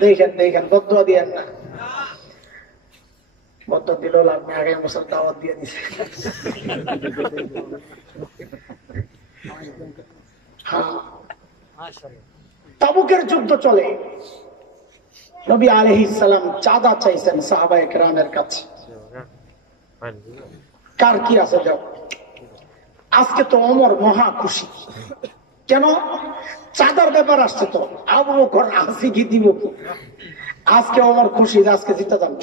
দেখেন দেখেন, বদদুয়া দিয়েন না, বদদুয়া দিলেও লাভ নেই, আগে বছর দাওয়াত দিয়ে দিছে। তাবুকের যুদ্ধ চলে, নবী আলাইহিস সালাম চাঁদা চাইছেন সাহাবায়ে কেরামের কাছে, কার কি আছে যাও। আজকে তো ওমর মহা খুশি। কেন? চাঁদার ব্যাপার আসছে তো, আবু বকর আসি কি দিব কি, আজকে ওমর খুশি, আজকে জিতে যাবে।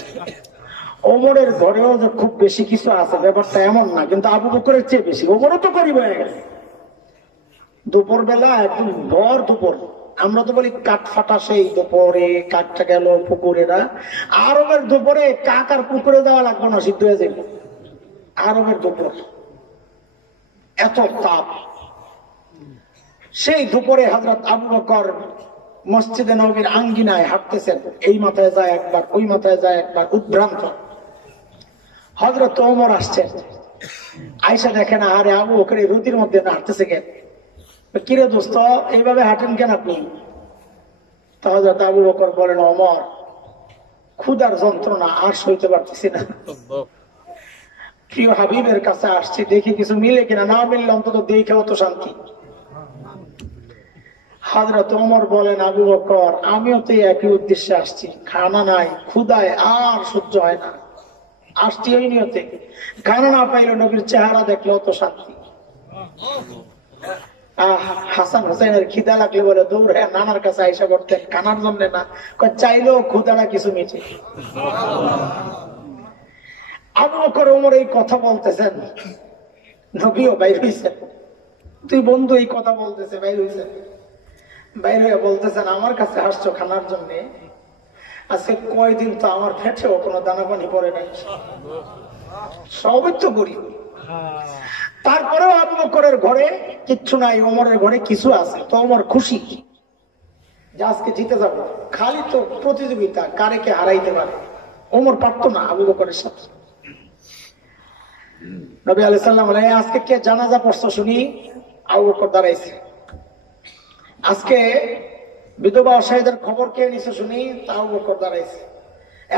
ওমরের ঘরেও যে খুব বেশি কিছু আছে ব্যাপারটা এমন না, কিন্তু আবু বকরের চেয়ে বেশি। ওমরও তো করিব হয়ে গেছে, দুপুর বেলা একদম ভর দুপুর, আমরা তো বলি কাঠ ফাটা, সেই দুপুরে কাঠটা গেল পুকুরে না, আরবের দুপুরে কাক আর পুকুরে যাওয়া লাগবে না, সিদ্ধ হয়ে যাবে। আরবের দুপুর এত তাপ, সেই দুপুরে হযরত আবু বকর মসজিদে নববীর আঙ্গিনায় হাঁটতেছেন, এই মাথায় যায় একবার, ওই মাথায় যায় একবার, উদ্ভ্রান্ত। হযরত ওমর আসছেন, আয়েশা দেখেন আরে আবু বকর এই রুদির মধ্যে হাঁটতেছে কেন, কিরে দোস্ত এইভাবে হাঁটেন কেন আপনি? তো হযরত আবু বকর বলেন, ওমর ক্ষুধার যন্ত্রণা আর সইতে পারতেছি না, প্রিয় হাবিবের কাছে আসছি, দেখি কিছু মিলে কিনা, না মিললে অন্তত দেখেও তো শান্তি। হযরত ওমর বলেন, আবু বকর আমিও তো একই উদ্দেশ্যে আসছি, খানা নাই, ক্ষুধায় আর সহ্য হয় না, আসছি ওই নিয়তে, খানা না পাইলে নবীর চেহারা দেখলেও তো শান্তি। হাসান হোসেনের খিদা লাগলে বলে দৌড় হ্যাঁ নানার কাছে আইসা করতেন, খানার জন্য না, চাইলেও ক্ষুধাটা কিছু মিটে। আবু বকর ওমর এই কথা বলতেছেন, নবীও বাইর হইছেন, তুই বন্ধু এই কথা বলতেছে বাইর হইছেন। বাইরে বলতেছেন আমার কাছে আসছো খানার জন্য, আজকে কয়দিন তো আমার পেটেও কোনো দানা পানি পড়ে নাই, সবই তো গরিব। তারপরেও আবু বকরের ঘরে কিচ্ছু নাই, ওমরের ঘরে কিছু আছে, তো ওমর খুশি যে আজকে জিতে যাবো। খালি তো প্রতিযোগিতা কারে কে হারাইতে পারে, ওমর পারতো না আবু বকরের সাথে। নবী আলাইহিস সালাম বলে আজকে কে জানাজা পড়ছো শুনি? আবু বকর দাঁড়াইছে। আজকে বিধবা অসহায়দের খবর কে নিছে শুনি? তাও আবু বকর দাঁড়াইছে।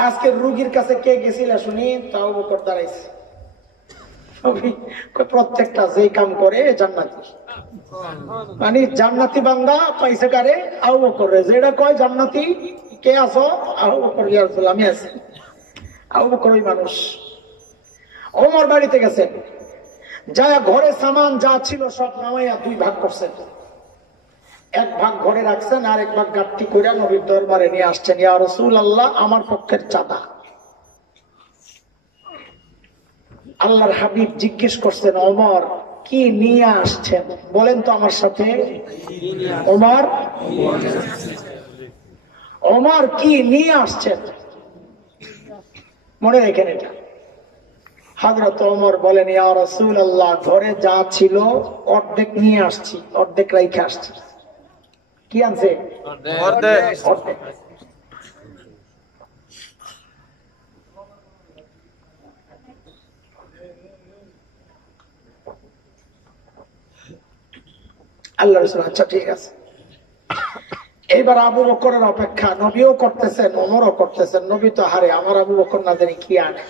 আজকে রোগীর কাছে কে গেছিল শুনি? তাও আবু বকর দাঁড়াইছে। প্রত্যেকটা যে কাম করে জান্নাতি, মানে জান্নাতি বান্দা পাইছে কারে? আবু বকর। যেটা কয় জান্নাতি কে আছো? আবু বকর। ইয়া রাসূলুল্লাহ আমি আছি। আবু বকর ওই মানুষ। ওমর বাড়িতে গেছেন, যা ঘরে সামান যা ছিল সব নামাইয়া দুই ভাগ করছেন। এক ভাগ ঘরে রাখছেন, আর এক ভাগ গাঁটটি করে নবীর দরবারে নিয়ে আসছেন। ইয়া রাসূলুল্লাহ আমার পক্ষের চাঁদা। আল্লাহর হাবিব জিজ্ঞেস করছেন ওমর কি নিয়ে আসছেন? বলেন তো আমার সাথে। ওমর কি নিয়ে আসছেন? মনে রেখেন এটা। হযরত ওমর বলেন ইয়া রাসূলুল্লাহ ঘরে যা ছিল অর্ধেক নিয়ে আসছি, অর্ধেক রাইখে আসছি। কি আনছে? অর্ধেক। আল্লাহ রাসূল আচ্ছা ঠিক আছে। এইবার আবু বকরের অপেক্ষা, নবীও করতেছেন ওমরও করতেছেন। নবী তো হারে, আমার আবু বকর না জানি কি আনে।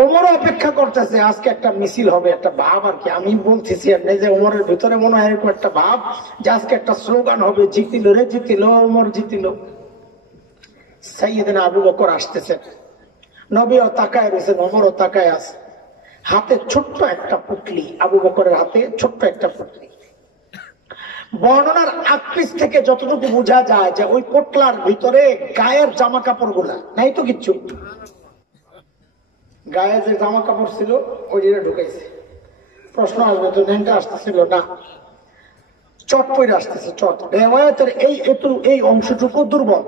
ওমর অপেক্ষা করতেছে আজকে একটা মিছিল হবে, একটা ভাব আর কি। আমি বলতেছি যে ওমরের ভিতরে মনে হয় এরকম একটা ভাব যে আজকে একটা স্লোগান হবে, জিতিল রে জিতিল, ওমর জিতিল। সাইয়েদনা আবু বকর আসতেছেন, নবীও তাকায় রয়েছেন, ওমরও তাকায় আছে। হাতে ছোট্ট একটা পুটলি, আবু বকরের হাতে ছোট্ট একটা পুটলি। বর্ণনার আকৃতি থেকে যতটুকু বোঝা যায় যে ওই পোটলার ভিতরে গায়ের জামা কাপড় গুলা নাই তো কিচ্ছু, গায়ে যে জামা কাপড় ছিল ওই ঢুকাইছে। প্রশ্ন আসবে তো নেনটা আসতেছিল না, চট পরে আসতেছে চট। রেওয়ায়াতের এই অংশটুকু দুর্বল,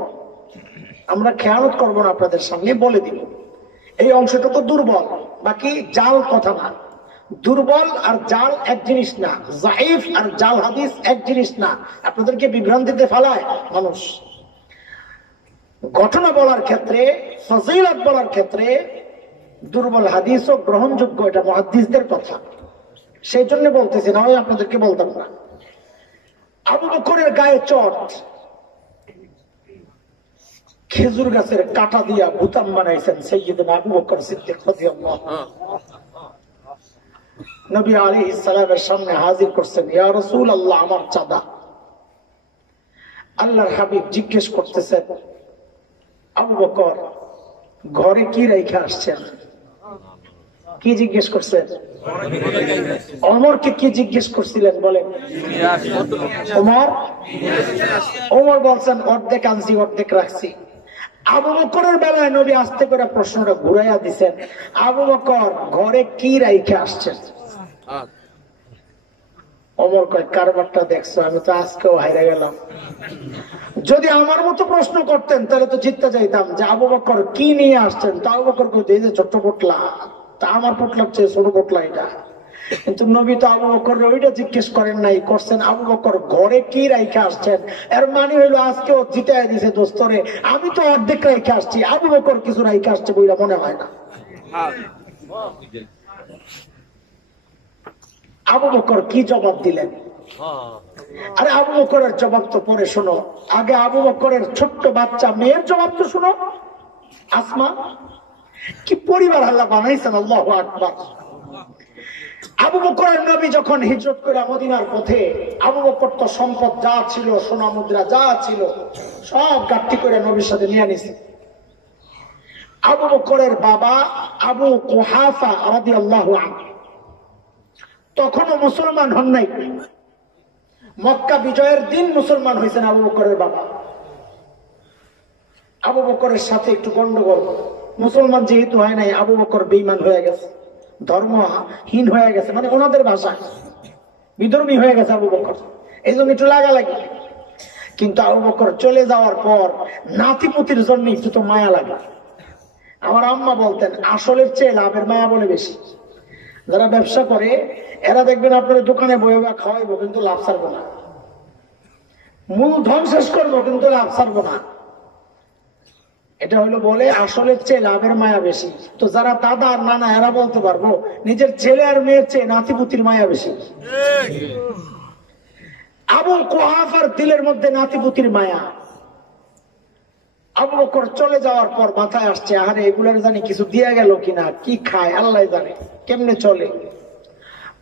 আমরা খেয়ালত করবো না, আপনাদের সামনে বলে দিব এই অংশটুকু দুর্বল, বাকি জাল কথা না। দুর্বল আর জাল এক জিনিস না, যায়েফ আর জাল হাদিস এক জিনিস না। আপনাদেরকে বিভ্রান্তিতে ফেলায় মানুষ। ঘটনা বলার ক্ষেত্রে, ফজিলত বলার ক্ষেত্রে দুর্বল হাদিসও গ্রহণযোগ্য, এটা মুহাদ্দিসদের কথা। সেই জন্য বলতেছি, না হয় আপনাদেরকে বলতাম না। আবু বকরের গায়ে চট, খেজুর গাছের কাটা দিয়া বুতাম বানাইছেন সাইয়্যিদনা আবু বকর সিদ্দিক রাদিয়াল্লাহু আনহু। নবী আলাইহিস সালামের সামনে হাজির করছেন, ইয়া রাসূলুল্লাহ আমার চাঁদা। আল্লাহর হাবিব জিজ্ঞেস করতেছেন আবু বকর ঘরে কি রেখে আসছেন? কি জিজ্ঞেস করছেন? ওমরকে কি জিজ্ঞেস করছিলেন বলেন? ওমর বলছেন অর্ধেক আনছি অর্ধেক রাখছি। আবু বকরের বেলায় নবী আস্তে করে প্রশ্নটা ঘুরাইয়া দিচ্ছেন, আবু বকর ঘরে কি রাইখে আসছেন? ওমর কয় কারবারটা দেখছো, আমি তো আজকেও হাইরা গেলাম। যদি আমার মতো প্রশ্ন করতেন তাহলে তো জিততে চাইতাম যে আবু বকর কি নিয়ে আসছেন। তা আবু বকর কই যে ছোট্ট পোটলা, তা আমার পোটলার চেয়ে ছোট পোটলা এটা। কিন্তু নবী তো আবু বকর ওইটা জিজ্ঞেস করেন নাই, করছেন আবু বকর ঘরে কি রাইখে আসছেন। এর মানে হইলো আজকেও জিতাই দিছে দোস্তরে, আমি তো অর্ধেক রাইখে আসছি, আবু বকর কিছু রাইখে আসছে বইটা মনে হয় না। আবু বকর কি জবাব দিলেন? আরে আবু বকরের জবাব তো পরে শোনো, আগে আবু বকরের ছোট্ট বাচ্চা মেয়ের জবাব তো শোনো। আসমা কি পরিবার আল্লাহ বানাইছেন, আল্লাহু আকবার। আবু বকরের নবী যখন হিজরত করে মদিনার পথে, আবু বকর তো সম্পদ যা ছিল, সোনা মুদ্রা যা ছিল সব গাট্টি করে নবীর সাথে নিয়ে নিছে। আবু বকরের বাবা আবু কুহাফা রাদিয়াল্লাহু আনহু তখনও মুসলমান হন নাই। মক্কা বিজয়ের দিন মুসলমান হয়েছেন আবু বকরের বাবা। আবু বকরের সাথে একটু গন্ডগোল, মুসলমান যেহেতু হয় নাই, আবু বকর বেঈমান হয়ে গেছে, ধর্মহীন হয়ে গেছে, মানে ওনাদের ভাষা বিধর্মী হয়ে গেছে আবু বকর। এই জন্য একটু লাগালাগি। কিন্তু আবু বকর চলে যাওয়ার পর নাতিপুতির জন্য একটু তো মায়া লাগে। আমার আম্মা বলতেন আসলের চেয়ে লাভের মায়া বলে বেশি। যারা ব্যবসা করে এরা দেখবেন আপনার দোকানে বয়ে বা খাওয়াইবো কিন্তু লাভ ছাড়বো না, মূলধন শেষ করবো কিন্তু লাভ ছাড়বো না। এটা হলো বলে আসলের চেয়ে লাভের মায়া বেশি। তো যারা দাদা আর নানা এরা বলতে পারবো নিজের ছেলে আর মেয়ের চেয়ে নাতিপুতির মায়া বেশি। আবু কুহাফার দিলের মধ্যে নাতিপুতির মায়া। আবু বকর চলে যাওয়ার পর মাথায় আসছে আরে এগুলোর জানি কিছু দিয়ে গেল কিনা, কি খায় আল্লাহ জানে, কেমনে চলে।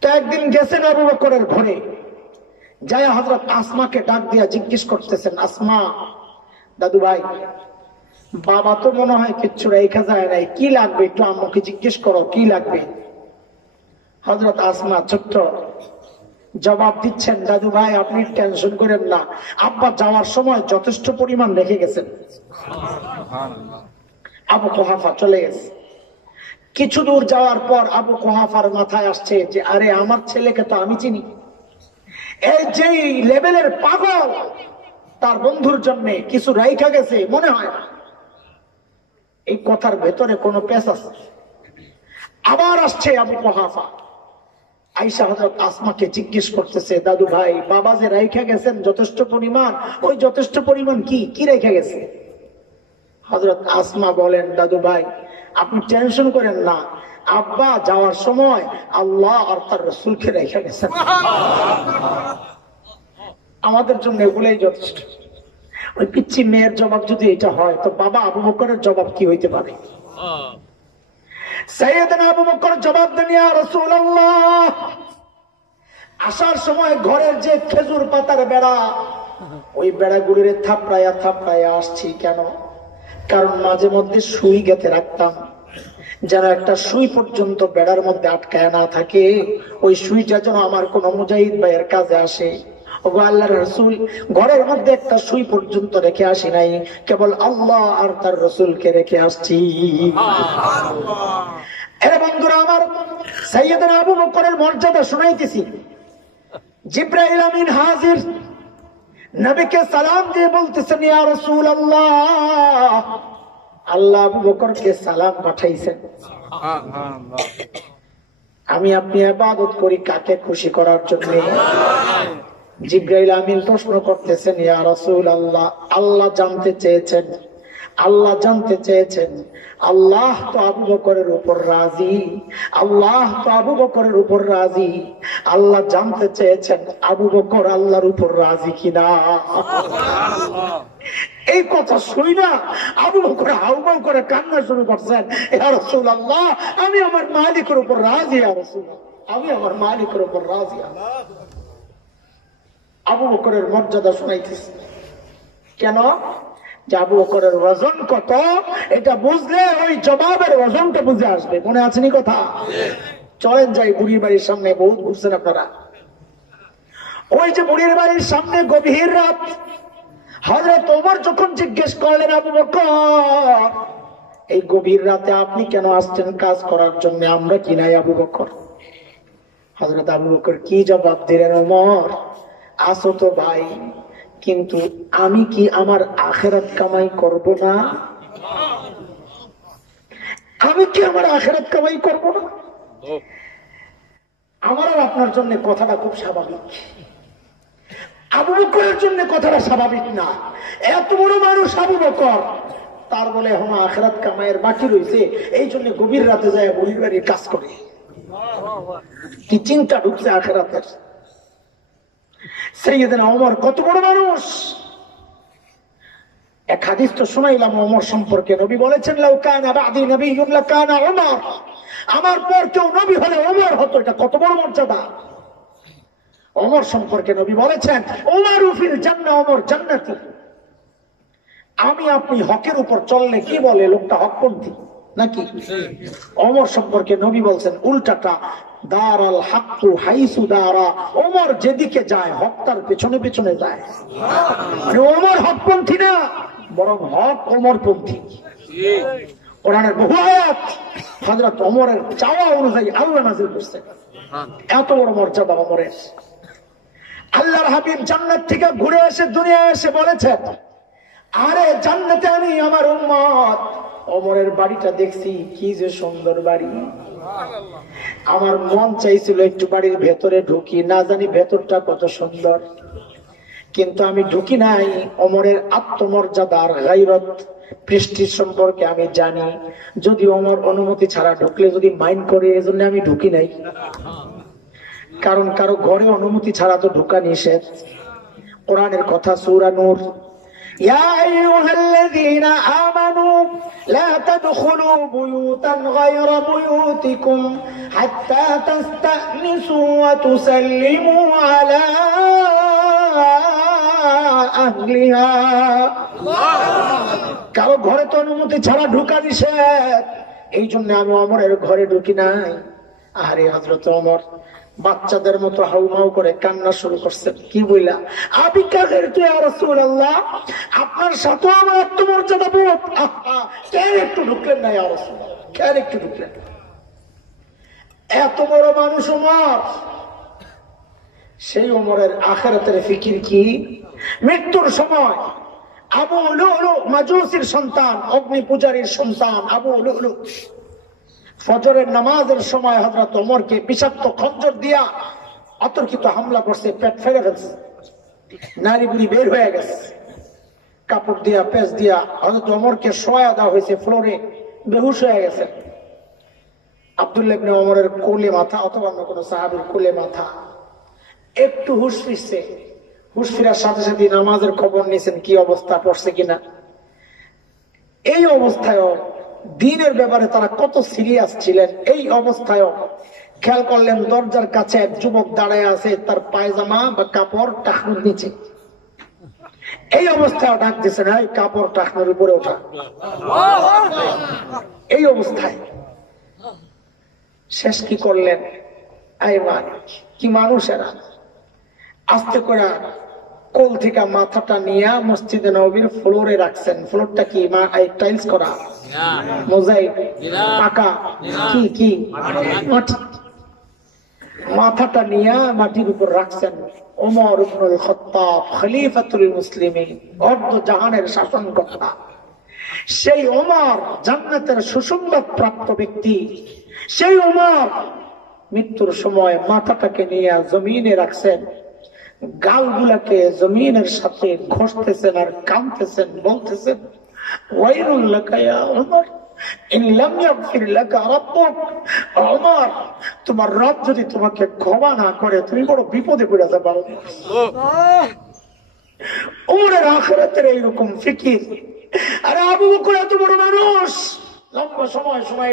তো একদিন গেছেন আবু বকরের ঘরে, যায় হযরত আসমাকে ডাক দিয়া জিজ্ঞেস করতেছেন, আসমা দাদু ভাই বাবা তো মনে হয় কিচ্ছু রেখা যায় নাই, কি লাগবে একটু আম্মুকে জিজ্ঞেস করো কি লাগবে। হযরত আসমা ছোট্ট জবাব দিচ্ছেন, দাদু ভাই আপনি টেনশন করেন না, আব্বা যাওয়ার সময় যথেষ্ট পরিমাণ রেখে গেছেন। আবু কুহাফা চলে গেছে। কিছু দূর যাওয়ার পর আবু কুহাফার মাথায় আসছে যে আরে আমার ছেলেকে তো আমি চিনি, এই যে লেভেলের পাগল তার বন্ধুর জন্য কিছু রাইখা গেছে মনে হয়। এই কথার ভেতরে কোনো পেশ আছে। আবার আসছে আবু কুহাফা, আয়েশা হযরত আসমাকে জিজ্ঞেস করতেছে, দাদু ভাই বাবা যে রাইখা গেছেন যথেষ্ট পরিমাণ, ওই যথেষ্ট পরিমাণ কি কি রেখে গেছে। হযরত আসমা বলেন, দাদু ভাই আপনি টেনশন করেন না, আব্বা যাওয়ার সময় আল্লাহ আর তার রাসূলকে রেখে গেছেন, আমাদের জন্য এগুলোই যথেষ্ট। ওই পিচ্ছি মেয়ের জবাব যদি এটা হয় তো বাবা আবু বকরের জবাব কি হইতে পারে। সাইয়েদনা আবু বকর জবাব দেন, ইয়া রাসূলুল্লাহ আসার সময় ঘরের যে খেজুর পাতার বেড়া, ওই বেড়াগুলির থাপড়াইয়া থাপড়াইয়া আসছি কেন, কারণ মাঝে মধ্যে সুই গেঁথে রাখতাম যেন একটা সুই পর্যন্ত বেড়ার মধ্যে আটকায় না থাকে, ওই সুইটা যেন আমার কোন মুজাহিদ ভাইয়ের কাজে আসে। ওগো আল্লাহর রাসূল ঘরের মধ্যে একটা সুই পর্যন্ত রেখে আসি নাই, কেবল আল্লাহ আর তার রাসূলকে রেখে আসছি। এরে বন্ধুরা আমার, সাইয়েদনা আবু বকরের মর্যাদা শুনাইতেছি। জিবরাইল আমিন হাজির, নবীকে সালাম দিয়ে বলতেছেন, ইয়া রাসূলুল্লাহ আল্লাহ আবু বকরকে সালাম পাঠাইছেন, আমি আপনি ইবাদত করি কাকে খুশি করার জন্য। জিবরাইল আমিন প্রশ্ন করতেছেন, ইয়া রাসূলুল্লাহ আল্লাহ জানতে চেয়েছেন, আল্লাহ জানতে চেয়েছেন আল্লাহ তো আবু বকরের উপর রাজি, আল্লাহ তো আবু বকরের উপর রাজি, আল্লাহ জানতে চেয়েছেন আবু বকর আল্লাহর উপর রাজি কিনা। এই কথা শুই না আবু বকর হাউমাউ করে কান্না শুরু করছেন, ইয়া রাসূলুল্লাহ আমি আমার মালিকের উপর রাজি, ইয়া রাসূলুল্লাহ আমি আমার মালিকের উপর রাজি। আবু বকরের মর্যাদা শুনাইতেছে কেন, যে আবু বকরের ওজন কত এটা বুঝলে ওই জবাবের ওজনটা বুঝে আসবে। মনে আছে নি কথা? চলেন যাই বুড়ির বাড়ির সামনে, বহুত ঘুরছেন আপনারা। ওই যে বুড়ির বাড়ির সামনে গভীর রাত, হযরত ওমর যখন জিজ্ঞেস করলেন, আবু বকর এই গভীর রাতে আপনি কেন আসছেন কাজ করার জন্য, আমরা কি নাই আবু বকর? হযরত আবু বকর কি জবাব দিলেন, ওমর আসো তো ভাই, কিন্তু আমি কি আমার আখিরাত কামাই করব না? আমি কি আমার আখিরাত কামাই করব না? আমার আর আপনার জন্য কথাটা খুব স্বাভাবিক, আবু বকরের জন্য কথাটা স্বাভাবিক না। এত বড় মানুষ আবু বকর, তার বলে এখন আখিরাত কামাইয়ের বাকি রয়েছে, এই জন্য গভীর রাতে যায় বুড়ির বাড়ির কাজ করে। কি চিন্তা ঢুকছে আখিরাতের। সাইয়েদনা ওমর কত বড় মানুষ। এক হাদিস তো শুনাইলাম ওমর সম্পর্কে, নবী বলেছেন লাউ কানা বাদি নবিয়্যুন লাকানা ওমর, আমার পর কেউ নবী হলে ওমর হতো। এটা কত বড় মর্যাদা। ওমর সম্পর্কে নবী বলেছেন ওমরু ফিল জান্নাহ, ওমর জান্নাতি। আমি আপনি হকের উপর চললে কি বলে লোকটা হকপন্থী নাকি? ওমর সম্পর্কে নবী বলছেন উল্টাটা, দারাল হাক্কু হাইসু দারা, ওমর যেদিকে যায় হক তার পেছনে পেছনে যায়। মানে ওমর হকপন্থী না, বরং হক ওমরপন্থী। কোরআনের বহু আয়াত হযরত ওমরের চাওয়া অনুযায়ী আল্লাহ নাযিল করছেন। এত বড় মর্যাদা ওমরের। আল্লাহর হাবিব জান্নাত থেকে ঘুরে এসে দুনিয়ায় এসে বলেছেন, আরে জান্নাতে আমি আমার উম্মত ওমরের বাড়িটা দেখছি, কি যে সুন্দর বাড়ি। আমার মন চাইছিল একটু বাড়ির ভেতরে ঢুকি, না জানি ভেতরটা কত সুন্দর, কিন্তু আমি ঢুকি নাই। ওমরের আত্মমর্যাদার গায়রত প্রেস্টিজ সম্পর্কে আমি জানি, যদি ওমর অনুমতি ছাড়া ঢুকলে যদি মাইন্ড করে, এজন্য আমি ঢুকি নাই। কারণ কারো ঘরে অনুমতি ছাড়া তো ঢোকা নিষেধ। কোরআনের কথা, সূরা নূর, ইয়া আইয়ুহাল্লাযীনা আমানু লা তাদখুলু বুয়ুতান গায়রা বুয়ুতিকুম হাত্তা তাস্তানিসু ওয়া তুসাল্লিমু আলা আহলিহা। কারো ঘরে তো অনুমতি ছাড়া ঢোকা নিষেধ, এই জন্য আমি ওমরের ঘরে ঢুকি নাই। আরে হযরত ওমর বাচ্চাদের মতো হাউমাউ করে কান্না শুরু করছেন। কি বইলা, আবি কাদের তুই ইয়া রাসূলুল্লাহ, আপনার সাথে আমার আত্মমর্যাদা বোধ, কেন একটু ঢুকলেন না ইয়া রাসূলুল্লাহ, কেন একটু ঢুকলেন? এত বড় মানুষ ওমর, সেই ওমরের আখিরাতের ফিকির কি? মৃত্যুর সময় আবু লুলু, মাজুসির সন্তান, অগ্নি পূজারীর সন্তান আবু লুলু, ফজরের নামাজের সময় হযরত ওমরকে বিষাক্ত খঞ্জর দিয়া অতর্কিত হামলা করছে, পেট ফেলে ফেলছে, নারী বুড়ি বের হয়ে গেছে, কাপড় দিয়া পেঁচ দিয়া হযরত ওমরকে শোয়া দেওয়া হয়েছে ফ্লোরে, বেহুশ হয়ে গেছে। আব্দুল্লাহ ইবনে ওমরের কোলে মাথা, অথবা অন্য কোন সাহাবীর কোলে মাথা, একটু হুশ ফিরছে। হুশ ফিরার সাথে সাথে নামাজের খবর নিয়েছেন, কি অবস্থা, পড়ছে কিনা। এই অবস্থায়ও দ্বীনের ব্যাপারে তারা কত সিরিয়াস ছিলেন। এই অবস্থায়ও খেয়াল করলেন দরজার কাছে এক যুবক দাঁড়ায় আছে, তার পায়জামা বা কাপড় টাকনুর নিচে। এই অবস্থায় ডাক দিচ্ছে না, কাপড় টাকনুর উপরে ওঠা। এই অবস্থায় শেষ কি করলেন, কি মানুষ এরা, আস্তে করে কোল থেকে মাথাটা নিয়ে মসজিদে নববীর ফ্লোরে রাখছেন। ফ্লোরটা কি টাইলস করা, মোজাইক, পাকা, কি মাটি, মাথাটা নিয়ে মাটির উপর রাখছেন। ওমর ইবনুল খাত্তাব খলিফাতুল মুসলিমিন, অর্ধ জাহানের শাসনকর্তা, সেই ওমর জান্নাতের সুসংবাদ প্রাপ্ত ব্যক্তি, সেই ওমর মৃত্যুর সময় মাথাটাকে নিয়ে জমিনে রাখছেন, গালগুলাকে জমিনের সাথে ঘষতেছেন আর কাঁদতেছেন, বলতেছেন, ওয়াইলুল লাকা ইয়া ওমর ইন লাম ইয়াগফির লাকা রাব্বুক। ওমর, তোমার রব যদি তোমাকে ক্ষমা না করে, তুমি বড় বিপদে পড়ে যাবে। ওমরের আখিরাতের এইরকম ফিকির। আরে আবু বকর এত বড় মানুষ, লম্বা সময়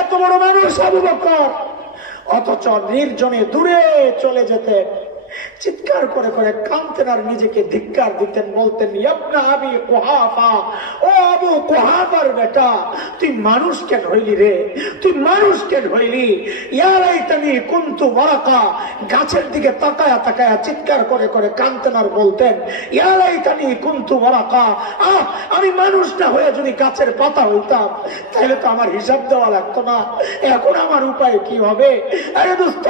এত বড় মানুষ আবু বকর, অথচ নির্জনে দূরে চলে যেতেন, চিৎকার করে করে কাঁদতেন আর নিজেকে ধিক্কার দিতেন, বলতেন, ইবনা আবি কুহাফা, ও আবু কুহাফার বেটা, তুই মানুষ কেন হইলি রে, তুই মানুষ কেন হইলি? ইয়া লাইতানি কুনতু ওয়ারাকা, গাছের দিকে তাকায়া তাকায়া চিৎকার করে করে কাঁদতেন আর বলতেন, ইয়া লাইতানি কুনতু ওয়ারাকা, আমি মানুষ না হয়ে যদি গাছের পাতা হইতাম, তাহলে তো আমার হিসাব দেওয়া লাগতো না, এখন আমার উপায় কি হবে? আরে দোস্ত,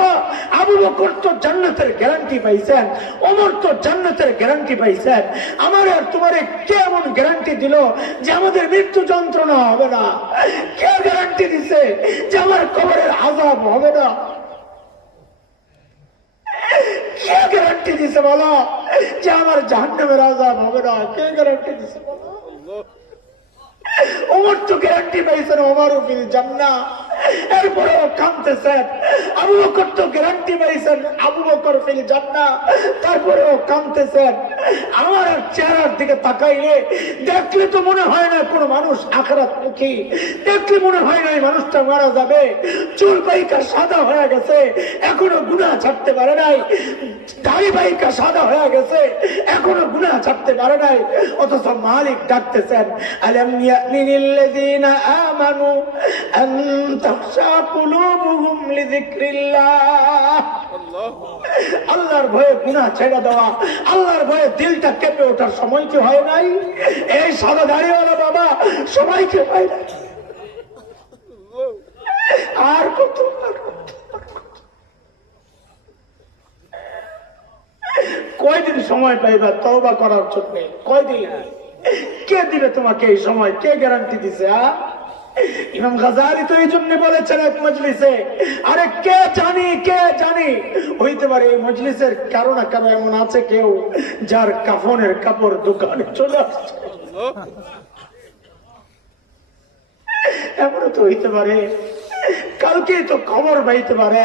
আবু বকর তো জান্নাতের গ্যারান্টি পাইছেন, ওমর তো জান্নাতের গ্যারান্টি পাইছেন, আমার আর তোমার কেমন গ্যারান্টি দিল যে আমাদের মৃত্যু যন্ত্রণা হবে না? কে গ্যারান্টি দিছে যে আমার কবরের আযাব হবে না? কে গ্যারান্টি দিছে বলো যে আমার জাহান্নামের আযাব হবে না? কে গ্যারান্টি দিছে বলো? ওমর তো গ্যারান্টি পাইছেন ওমর ফিল জান্নাহ, এরপরেও কাঁদতেছেন। আবু বকর তো গ্যারান্টি পাইছেন আবু বকর ফিল জান্নাহ, তারপরেও কাঁদতেছেন। আমার চেহারার দিকে তাকাইলে দেখলে তো মনে হয় না কোন মানুষ আখিরাত মুখী, দেখলে মনে হয় না এই মানুষটা মারা যাবে। চুল পাইকা সাদা হয়ে গেছে, এখনো গুনাহ ছাড়তে পারে নাই, দাড়ি পাইকা সাদা হয়ে গেছে, এখনো গুনাহ ছাড়তে পারে নাই, অথচ মালিক ডাকতেছেন, আলাম ইয়ানিল্লাযীনা আমানু আন তাখশা কুলুবুহুম লিযিকরিল্লাহ। আল্লাহর ভয়ে গুনাহ ছেড়ে দেওয়া, আল্লাহর ভয়ে দিলটা কেঁপে ওঠার সময় কি হয় নাই? এই সাদা দাড়িওয়ালা বাবা সবাইকে পায় না। আর কত কয়দিন সময় পাইবা তওবা করার জন্য? কয়দিন? কে দিবে তোমাকে এই সময়? কে গ্যারান্টি দিছে? ইমাম গাজালি তো এই জন্য বলেছেন এক মজলিসে, আরে কে জানি হইতে পারে এই মজলিসের কারো না কারো এমন আছে কেউ যার কাফনের কাপড় দোকানে চলে আসছে। এমন তো হইতে পারে কালকে তো খবর পাইতে পারে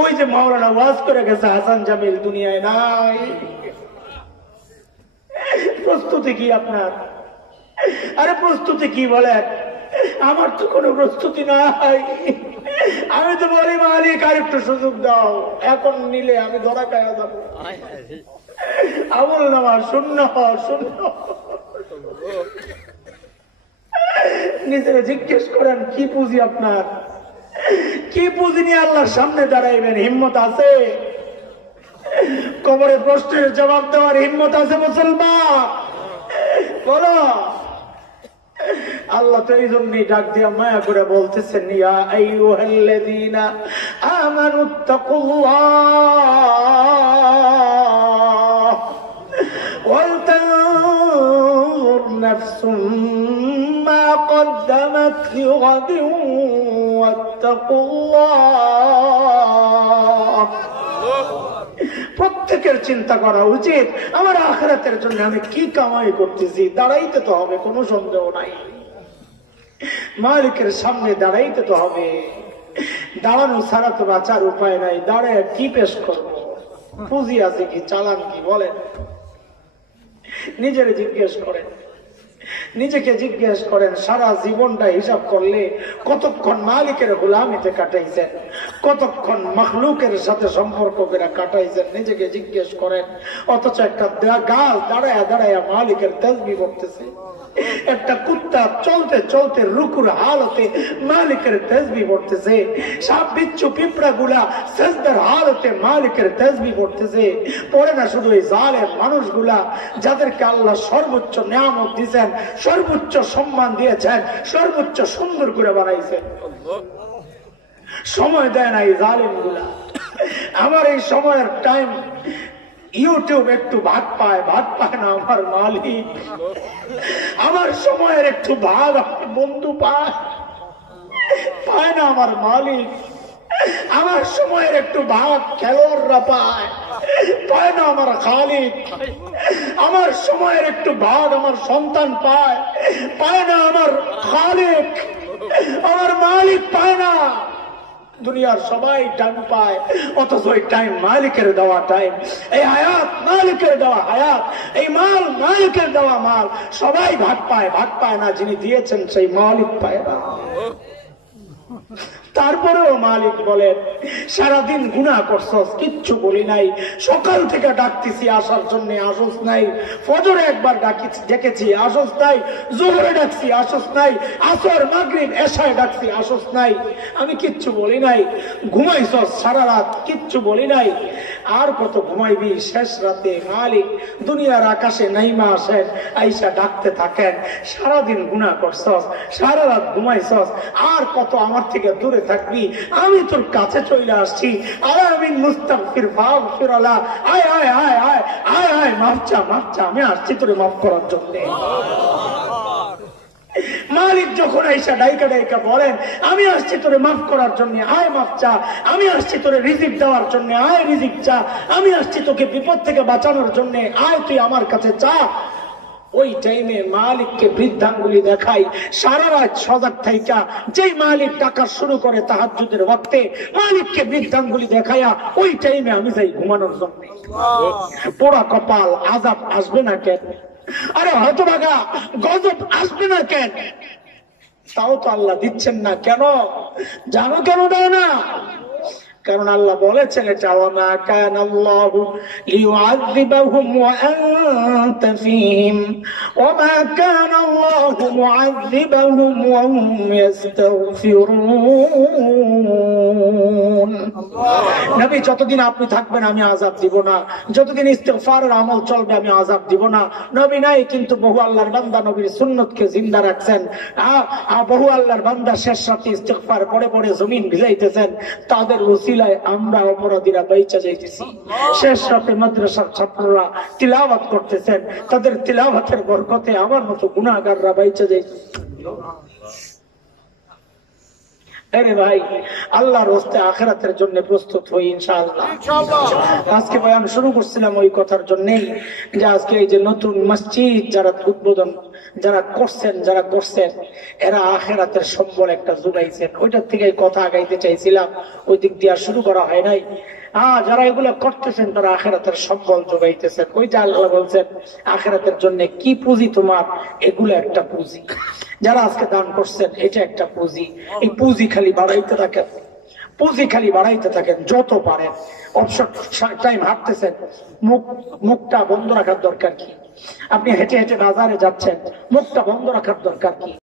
ওই যে মাওলানা ওয়াজ করে গেছে হাসান জামিল দুনিয়ায় নাই। প্রস্তুতি কি আপনার? আরে প্রস্তুতি কি বলেন? আমার তো কোনো প্রস্তুতি নাই। আমি তো বলি মালিক আর একটু সুযোগ দাও, এখন নিলে আমি ধরা খাওয়া যাবো। আমল নামা শূন্য শূন্য। নিজেরা জিজ্ঞেস করেন কি পুঁজি আপনার? কি পুঁজি নিয়ে আল্লাহর সামনে দাঁড়াইবেন? হিম্মত আছে? কবরে প্রশ্নের জবাব দেওয়ার হিম্মত আছে মুসলমান? বলো। আল্লাহ তো এই জন্যই ডাক দিয়া মায়া করে বলতেছেন, ইয়া আইয়ুহাল্লাযীনা আমানুত্তাকুল্লাহ ওয়াল তানজুর নাফসুম মা কদ্দামাত লিগাদিন ওয়াত্তাকুল্লাহ। প্রত্যেকের চিন্তা করা উচিত আমার আখিরাতের জন্য আমি কি কামাই করতেছি। দাঁড়াইতে তো হবে, কোনো সন্দেহ নাই। মালিকের সামনে দাঁড়াইতে তো হবে। দাঁড়ানো ছাড়া তো বাঁচার উপায় নাই। দাঁড়ায় কি পেশ করবো? পুঁজি আছে কি, চালান কি? বলেন। নিজের জিজ্ঞেস করেন, নিজেকে জিজ্ঞেস করেন। সারা জীবনটা হিসাব করলে কতক্ষণ মালিকের গোলামিতে কাটাইছেন, কতক্ষণ মখলুকের সাথে সম্পর্ক করে কাটাইছেন, নিজেকে জিজ্ঞেস করেন। অথচ একটা গাছ দাঁড়ায় দাঁড়ায় মালিকের তাসবিহ পড়তেছে। একটা কুত্তা চলতে চলতে রুকুর হালতে মালিকের তাসবিহ পড়তেছে। সাপ বিচ্ছু পিঁপড়া গুলা সিজদার হালতে মালিকের তাসবিহ পড়তেছে। পড়ে না শুধু এই জালেম মানুষগুলা যাদেরকে আল্লাহ সর্বোচ্চ নিয়ামত দিয়েছেন, সর্বোচ্চ সম্মান দিয়েছেন, সর্বোচ্চ সুন্দর করে বানাইছেন, সময় দেয় না এই জালেম গুলা। আমার এই সময়ের টাইম ইউটিউব একটু ভাগ পায় না আমার মালিক। আমার সময়ের একটু ভাগ আমার বন্ধু পায় না আমার মালিক। আমার সময়ের একটু ভাগ খেলোয়াড়রা পায় না আমার খালিক। আমার সময়ের একটু ভাগ আমার সন্তান পায় না আমার খালিক। আমার মালিক পায় না। দুনিয়ার সবাই টাইম পায়, অথচ ওই টাইম মালিকের দেওয়া টাইম, এই হায়াত মালিকের দেওয়া হায়াত, এই মাল মালিকের দেওয়া মাল, সবাই ভাগ পায় না। যিনি দিয়েছেন সেই মালিক পায় না। তারপরেও মালিক বলেন, সারাদিন গুনাহ করছস, কিচ্ছু বলি নাই। সকাল থেকে ডাকতেছি আসার জন্য, আসস নাই। ফজরে একবার ডেকেছি, আসস নাই। জোহরে ডাকছি, আসস নাই। আসর, মাগরিব, এশায় ডাকছি, আসস নাই। আমি কিচ্ছু বলি নাই। ঘুমাইছস সারা রাত, কিচ্ছু বলি নাই। আর কত ঘুমাইবি? শেষ রাতে মালিক দুনিয়ার আকাশে নাইমা আসেন, আইসা ডাকতে থাকেন। সারাদিন গুনাহ করছস, সারা রাত ঘুমাইছস, আর কত আমার থেকে দূরে থাকবি? আমি তোর কাছে চলে আসছি। আমিন মুস্তাগফির ফাগফিরলা। আয় আয় আয় আয় আয় আয়, মাফ চা। আমি আসছি তোরে মাফ করার জন্য। মালিক যখন আইসা ডাইকা বলেন, আমি আসছি তোরে মাফ করার জন্য, আয় মাফ চা। আমি আসছি তোরে রিজিক দেওয়ার জন্য, আয় রিজিক চা। আমি আসছি তোকে বিপদ থেকে বাঁচানোর জন্য, আয় তুই আমার কাছে চা। ওই টাইমে মালিককে বৃদ্ধাঙ্গুলি দেখাই। সারা রাত সজাগ থাইকা যেই মালিক ডাকা শুরু করে তাহাজ্জুদের ওয়াক্তে, মালিককে বৃদ্ধাঙ্গুলি দেখাইয়া ওই টাইমে আমি যাই ঘুমানোর জন্য। পোড়া কপাল, আযাব আসবে না কেন? আরে হতভাগা, গজব আসবে না কেন? তাও তো আল্লাহ দিচ্ছেন না কেন? জানো কেন দেয় না? কারণ আল্লাহ বলেছেন এটা, ওয়ামা কানাল্লাহু লিয়ুআযিবাহুম ওয়া আনতা ফীহিম ওয়ামা কানাল্লাহু মুআযিবাহুম ওয়া হুম ইস্তাগফিরুন। নবী, যতদিন আপনি থাকবেন আমি আযাব দিব না, যতদিন ইস্তিগফারের আমল চলবে আমি আযাব দিব না। নবী নাই, কিন্তু বহু আল্লাহর বান্দা নবীর সুন্নতকে জিন্দা রাখছেন। বহু আল্লাহর বান্দা শেষ রাতে ইস্তিগফার পড়ে জমিন ভিজাইতেছেন। তাদের উসিলায় আমরা অপরাধীরা বাইচা যাইতেছি। শেষ রাতে মাদ্রাসার ছাত্ররা তিলাওয়াত করতেছেন, তাদের তিলাওয়াতের বরকতে আমার মতো গুনাহগাররা বাইচা যাইতেছে। আরে ভাই, আল্লাহর রাস্তে আখিরাতের জন্য প্রস্তুত হই ইনশাআল্লাহ। আজকে বয়ান শুরু করছিলাম ওই কথার জন্যই যে আজকে এই যে নতুন মসজিদ যারা উদ্বোধন যারা করছেন এরা আখিরাতের সম্বল একটা জুগাইছেন। ওইটার থেকে কথা আগাইতে চাইছিলাম, ওই দিক দিয়ে শুরু করা হয় নাই। যারা এগুলো করতেছেন তারা আখিরাতের সম্বল যোগাইতেছেন। ওইটা আল্লাহ বলছেন আখিরাতের জন্য কি পুঁজি তোমার, এগুলো একটা পুঁজি। যারা আজকে দান করছেন এটা একটা পুঁজি। এই পুঁজি খালি বাড়াইতে থাকেন যত পারেন। অবসর টাইম হাঁটতেছেন, মুখটা বন্ধ রাখার দরকার কি? আপনি হেঁটে হেঁটে বাজারে যাচ্ছেন, মুখটা বন্ধ রাখার দরকার কি?